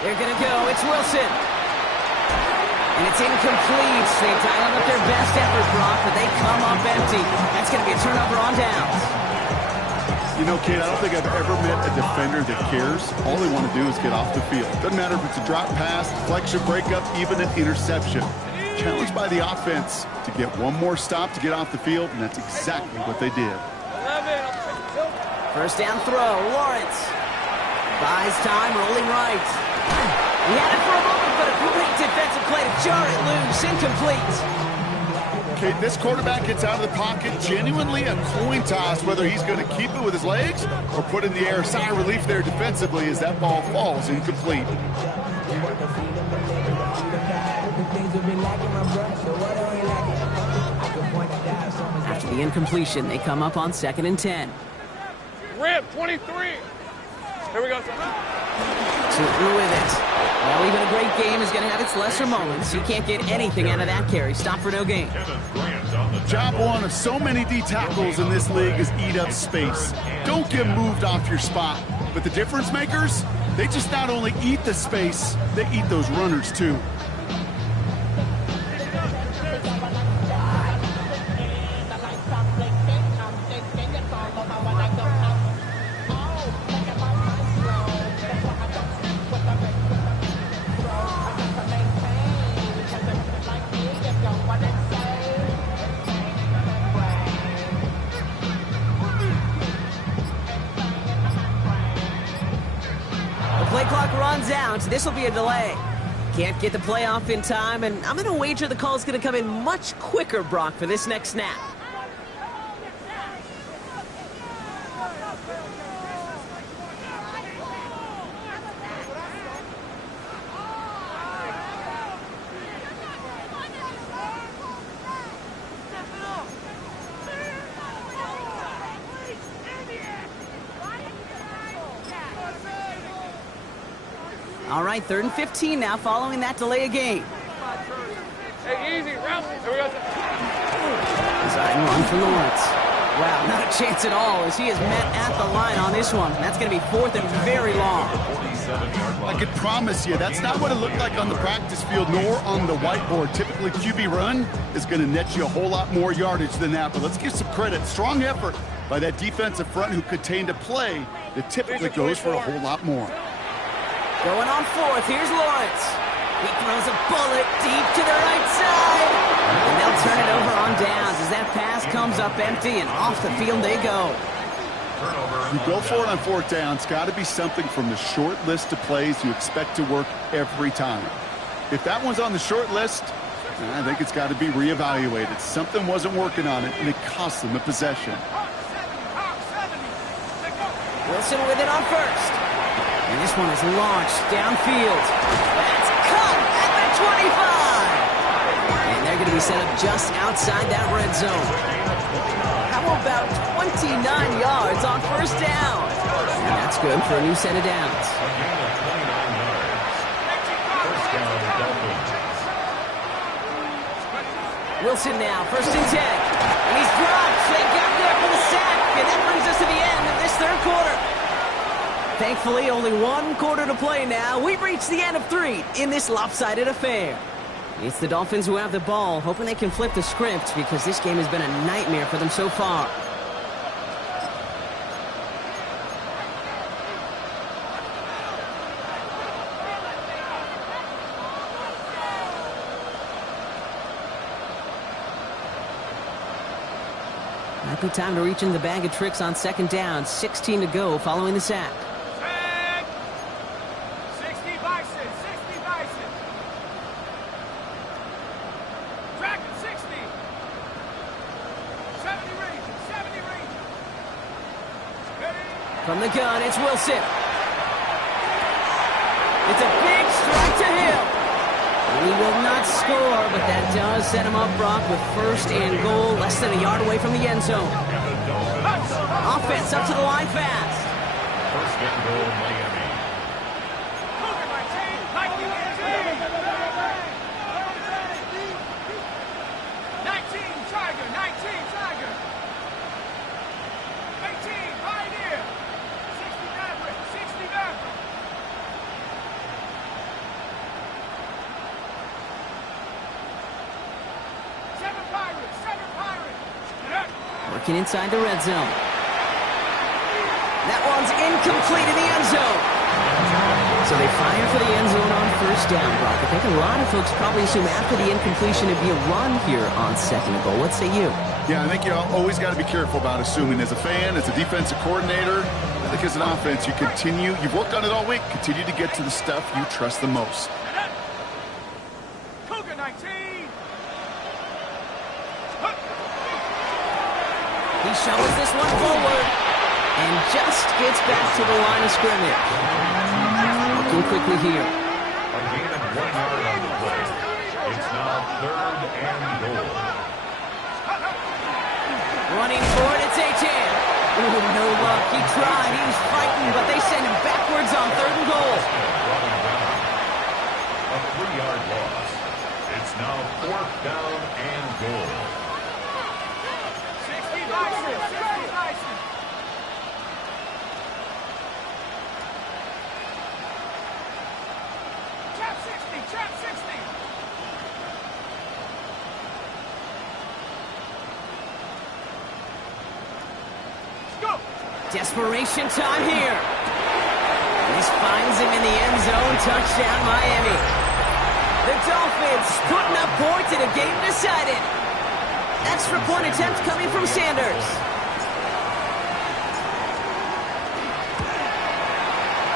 They're going to go. It's Wilson. And it's incomplete. They dialed up their best effort, Brock, but they come up empty. That's going to be a turnover on downs. You know, Kate, I don't think I've ever met a defender that cares. All they want to do is get off the field. Doesn't matter if it's a drop pass, deflection, breakup, even an interception. Challenged by the offense to get one more stop to get off the field, and that's exactly what they did. First down throw, Lawrence. Buys time, rolling right. He had it for a moment, but a great defensive play to jar it loose. Incomplete. Okay, this quarterback gets out of the pocket, genuinely a coin toss, whether he's going to keep it with his legs or put in the air. Sigh of relief there defensively as that ball falls incomplete. After the incompletion, they come up on 2nd and 10. Rip, 23. Here we go. Through with it. Well, even a great game is going to have its lesser moments. You can't get anything out of that carry. Stop for no gain. Job one of so many D tackles in this league is eat up space. Don't get moved off your spot. But the difference makers, they just not only eat the space, they eat those runners too. Play clock runs out. This will be a delay. Can't get the play off in time, and I'm going to wager the call is going to come in much quicker, Brock, for this next snap. All right, 3rd and 15 now following that delay of game. Hey, easy, round. Here we go. Design run for Lawrence. Wow, not a chance at all as he is met at the line on this one. That's going to be 4th and very long. I could promise you, that's not what it looked like on the practice field nor on the whiteboard. Typically, QB run is going to net you a whole lot more yardage than that. But let's give some credit. Strong effort by that defensive front who contained a play that typically goes for a whole lot more. Going on 4th, here's Lawrence. He throws a bullet deep to the right side. And they'll turn it over on downs as that pass comes up empty and off the field they go. You go for it on 4th down. It's got to be something from the short list of plays you expect to work every time. If that one's on the short list, I think it's got to be reevaluated. Something wasn't working on it, and it cost them a possession. Wilson with it on 1st. And this one is launched downfield. That's caught at the 25. And they're going to be set up just outside that red zone. How about 29 yards on 1st down? And that's good for a new set of downs. First down, Dolphins. Wilson now, 1st and 10. And he's dropped. They got there for the sack. And that brings us to the end of this 3rd quarter. Thankfully, only 1 quarter to play now. We've reached the end of 3 in this lopsided affair. It's the Dolphins who have the ball, hoping they can flip the script because this game has been a nightmare for them so far. Might be time to reach in the bag of tricks on 2nd down. 16 to go following the sack. 60 Bison, 60 Bison. Track at 60. 70 Rangers, 70 Rangers. From the gun, it's Wilson. It's a big strike to him. He will not score, but that does set him up, Brock, with 1st and goal, less than a yard away from the end zone. Offense up to the line fast. 1st and goal, Miami. 19, Tiger, 19, Tiger. 18, Pioneer. 60 Maverick, 60 Maverick. Working inside the red zone. That one's incomplete in the end zone. So they fire for the end zone on 1st down, Brock. I think a lot of folks probably assume after the incompletion it'd be a run here on 2nd and goal. What say you? Yeah, I think you always got to be careful about assuming. As a fan, as a defensive coordinator, I think as an offense, you've worked on it all week, continue to get to the stuff you trust the most. Cougar 19. He shovels this one forward and just gets back to the line of scrimmage. Looking quickly here. A gain of 1 yard on the play. It's now 3rd and goal. Running for it, it's Achane. Ooh, no luck. He tried. He was fighting, but they send him backwards on 3rd and goal. A 3-yard loss. It's now 4th down and goal. 60 Bison, 60 Bison. Trap 60, trap 60. Go. Desperation time here. This finds him in the end zone. Touchdown, Miami. The Dolphins putting up points in a game decided. Extra point attempt coming from Sanders.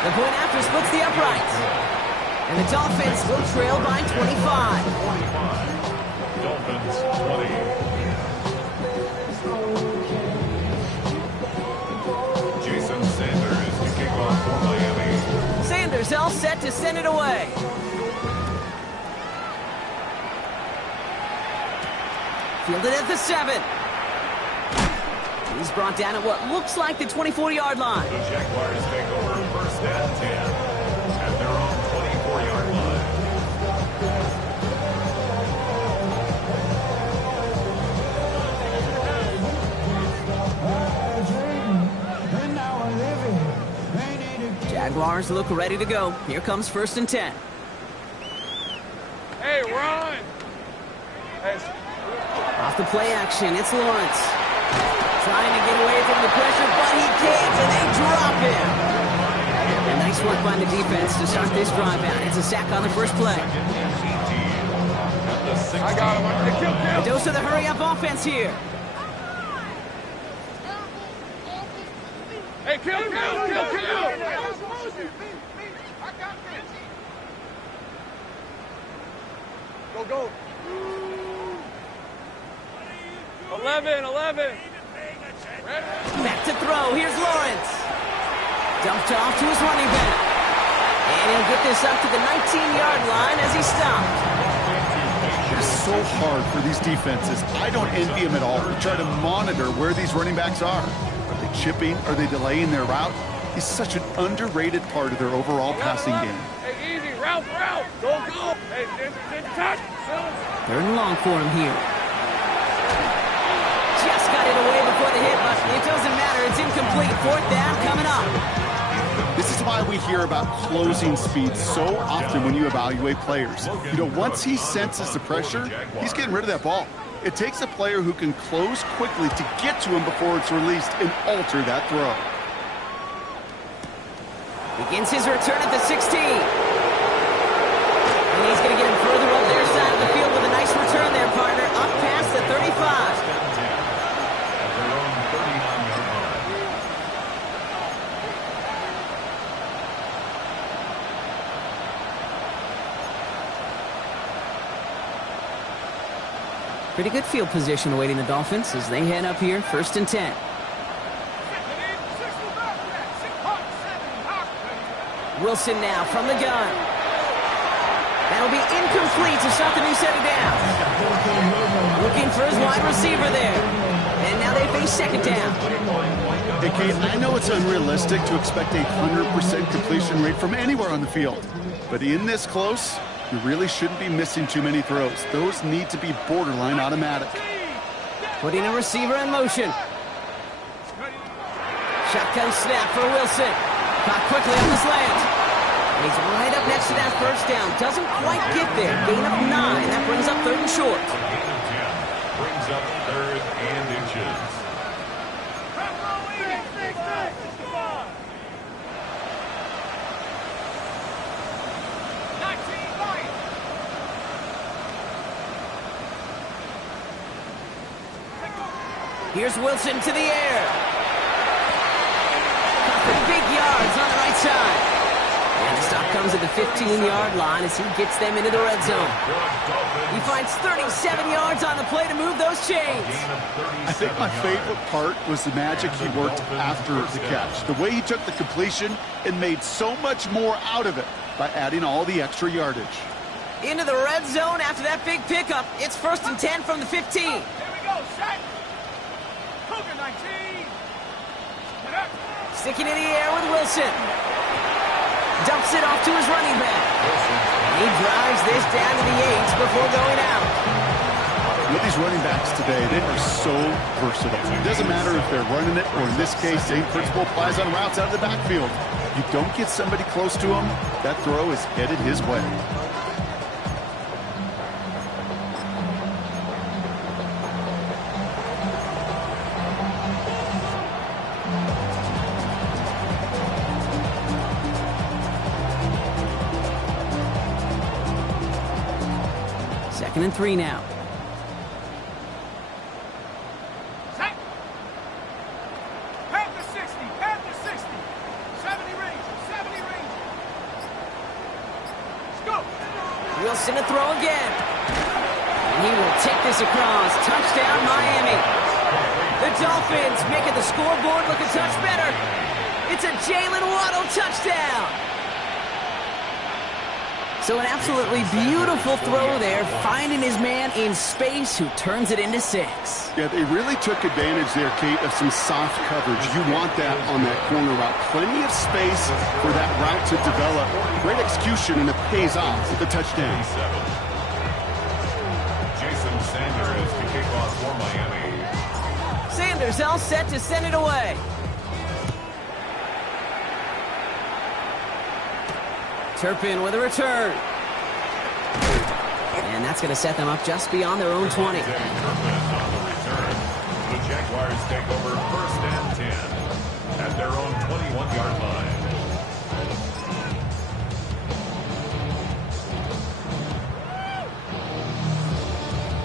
The point after splits the uprights. And the Dolphins will trail by 25. Dolphins 20. Jason Sanders to kick off for Miami. Sanders all set to send it away. Fielded at the 7. He's brought down at what looks like the 24-yard line. The Jaguars take over 1st and 10 at their own 24-yard line. Jaguars look ready to go. Here comes 1st and 10. Hey, run. Hey. Off the play action, it's Lawrence. Trying to get away from the pressure, but he can't, and they drop him. And nice work by the defense to start this drive out. It's a sack on the first play. I got him. Kill. A dose of the hurry-up offense here. Hey, kill. Go. 11. Back to throw. Here's Lawrence. Dumped off to his running back. And he'll get this up to the 19-yard line as he stopped. It's so hard for these defenses. I don't envy them at all. We try to monitor where these running backs are. Are they chipping? Are they delaying their route? He's such an underrated part of their overall passing game. Hey, easy. Route. Go. Hey, just touch. 3rd and long for him here. got it away before the hit, but it doesn't matter. It's incomplete. Fourth down coming up. This is why we hear about closing speed so often when you evaluate players. You know, once he senses the pressure, he's getting rid of that ball. It takes a player who can close quickly to get to him before it's released and alter that throw. Begins his return at the 16. And he's going to get him further up their side of the field with a nice return there, partner. Up past the 35. Pretty good field position awaiting the Dolphins as they head up here, 1st and 10. Wilson now from the gun. That'll be incomplete to start the new set of downs. Looking for his wide receiver there. And now they face 2nd down. Hey, Kate, I know it's unrealistic to expect a 100% completion rate from anywhere on the field. But in this close, you really shouldn't be missing too many throws. Those need to be borderline automatic. Putting a receiver in motion. Shotgun snap for Wilson. Caught quickly on the slant. He's right up next to that 1st down. Doesn't quite get there. Gain of 9. That brings up 3rd and short. Gain of 10 brings up 3rd and inches. Here's Wilson to the air. Got the big yards on the right side. And the stop comes at the 15-yard line as he gets them into the red zone. He finds 37 yards on the play to move those chains. I think my favorite part was the magic he worked after the catch. The way he took the completion and made so much more out of it by adding all the extra yardage. Into the red zone after that big pickup. It's 1st and 10 from the 15. Here we go, set. Cougar 19. Sticking in the air with Wilson. Dumps it off to his running back. He drives this down to the 8 before going out. With these running backs today, they are so versatile. It doesn't matter if they're running it, or in this case, same principle applies on routes out of the backfield. You don't get somebody close to him, that throw is headed his way. Second and 3 now. Set. Panther 60. Panther 60. 70 range. 70 range. Let's go. Wilson to throw again. And he will take this across. Touchdown, Miami. The Dolphins making the scoreboard look a touch better. It's a Jalen Waddle touchdown. So an absolutely beautiful throw there, finding his man in space who turns it into 6. Yeah, they really took advantage there, Kate, of some soft coverage. You want that on that corner route. Plenty of space for that route to develop. Great execution, and it pays off with the touchdown. Jason Sanders to kick off for Miami. Sanders all set to send it away. Turpin with a return. And that's going to set them up just beyond their own 20. Turpin on the return. The Jaguars take over 1st and 10 at their own 21-yard line.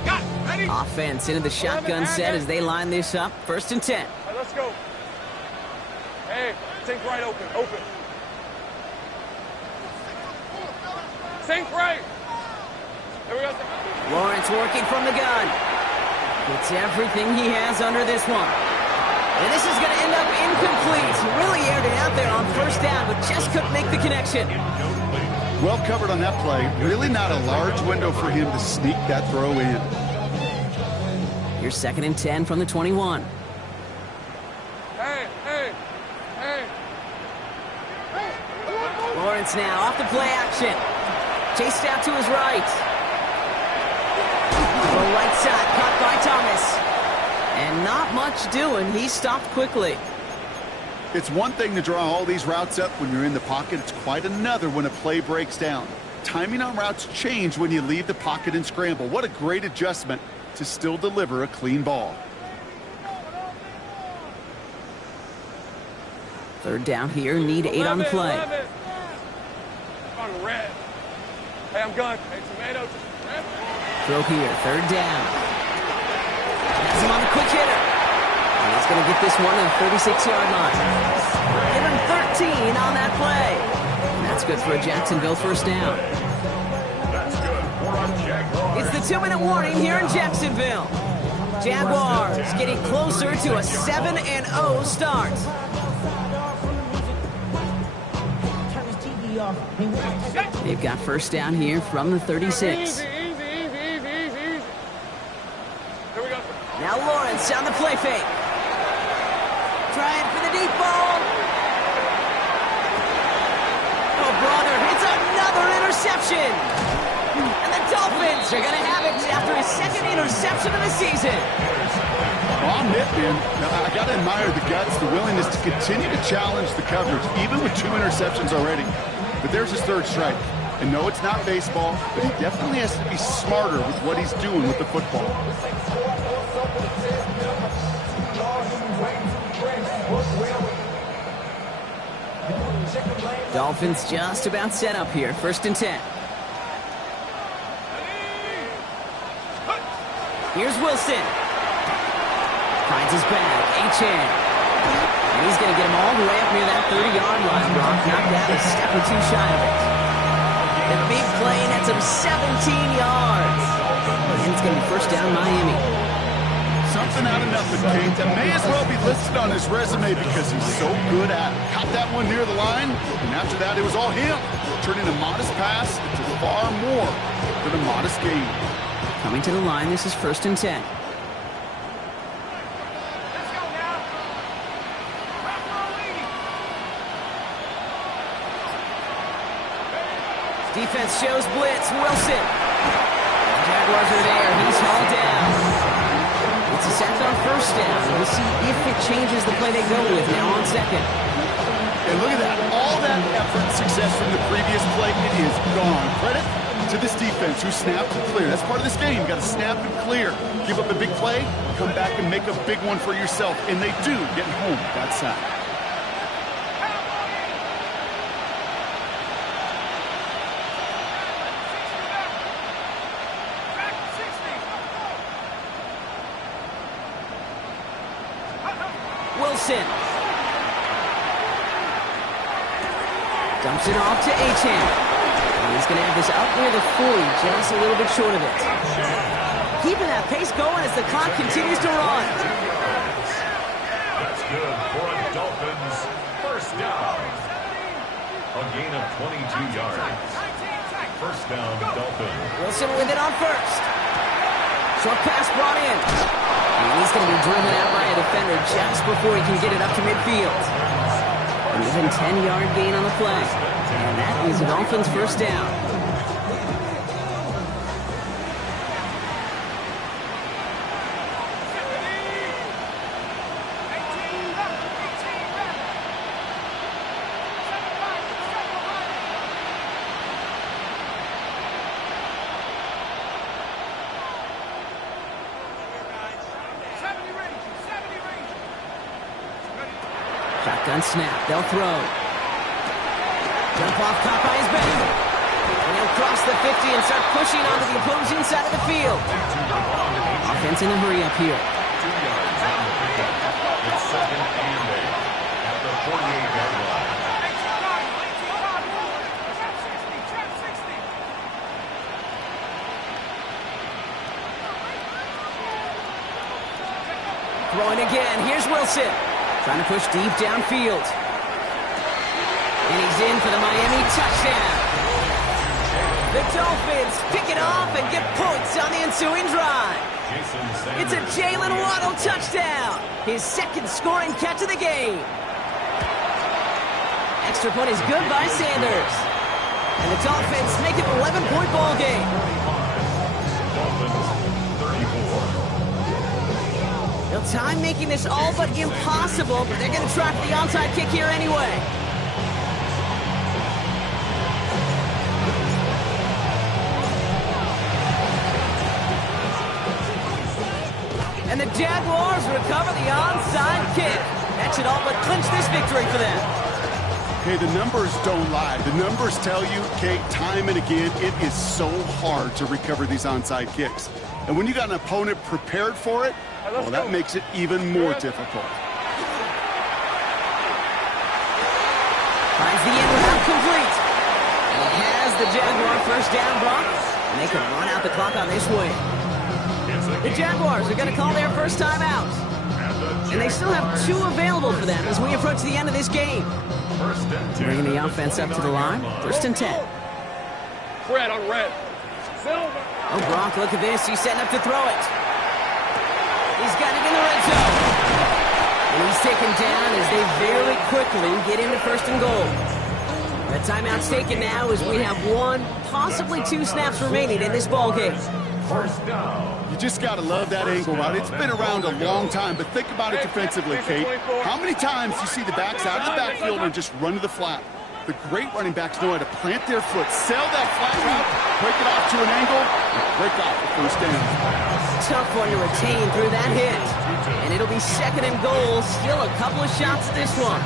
Got it. Ready? Offense into the shotgun set as they line this up. 1st and 10. All right, let's go. Hey, think right open. Open. Think right. Here we go. Lawrence working from the gun. Gets everything he has under this one. And this is going to end up incomplete. He really aired it out there on 1st down, but just couldn't make the connection. Well covered on that play. Really not a large window for him to sneak that throw in. Here's 2nd and 10 from the 21. Hey. Lawrence now off the play action. Chased out to his right. The right side caught by Thomas. And not much doing. He stopped quickly. It's one thing to draw all these routes up when you're in the pocket. It's quite another when a play breaks down. Timing on routes change when you leave the pocket and scramble. What a great adjustment to still deliver a clean ball. Third down here, need 8 on the play. On red. Hey, I'm going. Hey, tomato. Throw here, third down. Has him on the quick hitter. And he's going to get this one to the 36-yard line. Give him 13 on that play. And that's good for a Jacksonville first down. That's good for a Jaguar. It's the 2-minute warning here in Jacksonville. Jaguars getting closer to a 7-0 start. They've got first down here from the 36. Now Lawrence on the play fake. Trying for the deep ball. Oh, brother, it's another interception. And the Dolphins are going to have it after his second interception of the season. Well, I'll admit, man, I got to admire the guts, the willingness to continue to challenge the coverage, even with 2 interceptions already. But there's his third strike. And no, it's not baseball, but he definitely has to be smarter with what he's doing with the football. Dolphins just about set up here. First and 10. Here's Wilson. Finds his back. Achane. And he's going to get him all the way up near that 30-yard line. Brock knocked out a step or two shy of it. The big play nets him 17 yards. And it's going to be first down Miami. Something out of nothing, Kate. That may as well be listed on his resume because he's so good at it. Caught that one near the line, and after that, it was all him. Turning a modest pass into far more than a modest gain. Coming to the line, this is first and 10. Defense shows blitz. Wilson. The Jaguars are there. He's hauled down. It's a sack on first down. We'll see if it changes the play they go with now on second. And look at that. All that effort and success from the previous play, it is gone. Credit to this defense who snapped and cleared. That's part of this game. You got to snap and clear. Give up a big play, come back and make a big one for yourself. And they do, getting home with that sack. Wilson. Dumps it off to Achane. And he's going to have this up near the 40, just a little bit short of it. Keeping that pace going as the clock continues to run. That's good for a Dolphins first down. A gain of 22 yards. First down, Dolphins. Wilson with it on first. Short pass brought in. And he's going to be driven out by a defender just before he can get it up to midfield. An even 10-yard gain on the play. And that is a Dolphins first down. Shotgun snap. They'll throw. Jump off, caught by his back. And he'll cross the 50 and start pushing onto the opposing side of the field. Offense in a hurry up here. 2 yards on the field. It's second and 8 at the 48-yard line. Throwing again. Here's Wilson. Trying to push deep downfield. And he's in for the Miami touchdown. The Dolphins pick it off and get points on the ensuing drive. It's a Jalen Waddle touchdown. His second scoring catch of the game. Extra point is good by Sanders. And the Dolphins make it an 11-point ball game. Dolphins 34. They'll time making this all but impossible, but they're going to try for the onside kick here anyway. And the Jaguars recover the onside kick. That should all but clinch this victory for them. Hey, the numbers don't lie. The numbers tell you, Kate, time and again, it is so hard to recover these onside kicks. And when you got an opponent prepared for it, well, that makes it even more difficult. Finds the end route complete. And he has the Jaguar first down, Brock. And they can run out the clock on this win. The Jaguars are going to call their first time out. And they still have 2 available for them as we approach the end of this game. Bringing the offense up to the line. 1st and 10. Red on red. Oh, Brock, look at this. He's setting up to throw it. He's got it in the red zone. And he's taken down as they very quickly get into 1st and goal. The timeout's taken now as we have 1, possibly 2 snaps remaining in this ball game. First down. You just got to love that angle route. It's been around a long time, but think about it defensively, Kate. How many times you see the backs out of the backfield and just run to the flat? The great running backs know how to plant their foot, sail that flat route, break it off to an angle, and break off the first down. Tough one to retain through that hit. And it'll be 2nd and goal. Still a couple of shots at this one.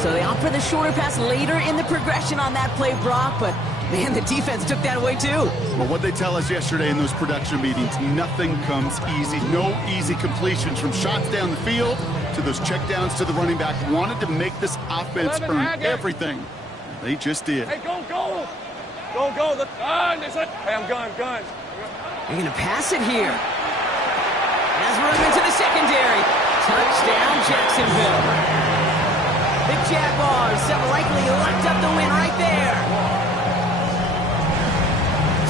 So they opt for the shorter pass later in the progression on that play, Brock, but man, the defense took that away too. Well, what they tell us yesterday in those production meetings, nothing comes easy. No easy completions from shots down the field to those checkdowns to the running back. Wanted to make this offense earn everything. They just did. Hey, go, go! Go, go! The gun! Hey, I'm gun. They're going to pass it here. Has room into the secondary. Touchdown, Jacksonville. The Jaguars have likely locked up the win right there.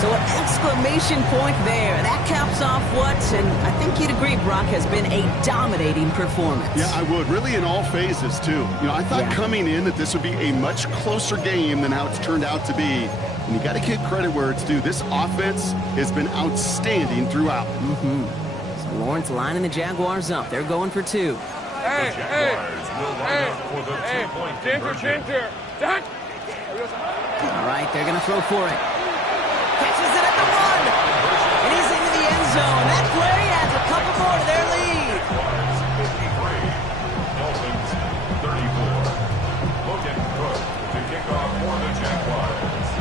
So an exclamation point there. That caps off what, and I think you'd agree, Brock, has been a dominating performance. Yeah, I would. Really in all phases, too. You know, I thought coming in that this would be a much closer game than how it's turned out to be. And you got to give credit where it's due. This offense has been outstanding throughout. So Lawrence lining the Jaguars up. They're going for 2. Hey, Ginger. All right, they're going to throw for it. Catches it at the 1. And he's into the end zone. That play adds a couple more to their lead. Dolphins 34. Logan Cook to kick off for the Jaguars.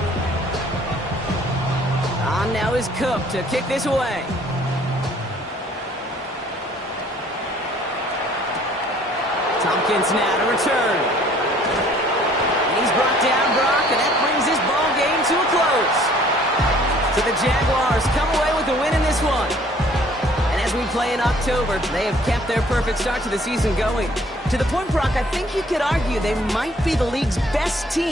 On now is Cook to kick this away. Tompkins now to return. And he's brought down, Brock, and that brings this ball game to a close. So the Jaguars come away with a win in this one. And as we play in October, they have kept their perfect start to the season going. To the point, Brock, I think you could argue they might be the league's best team.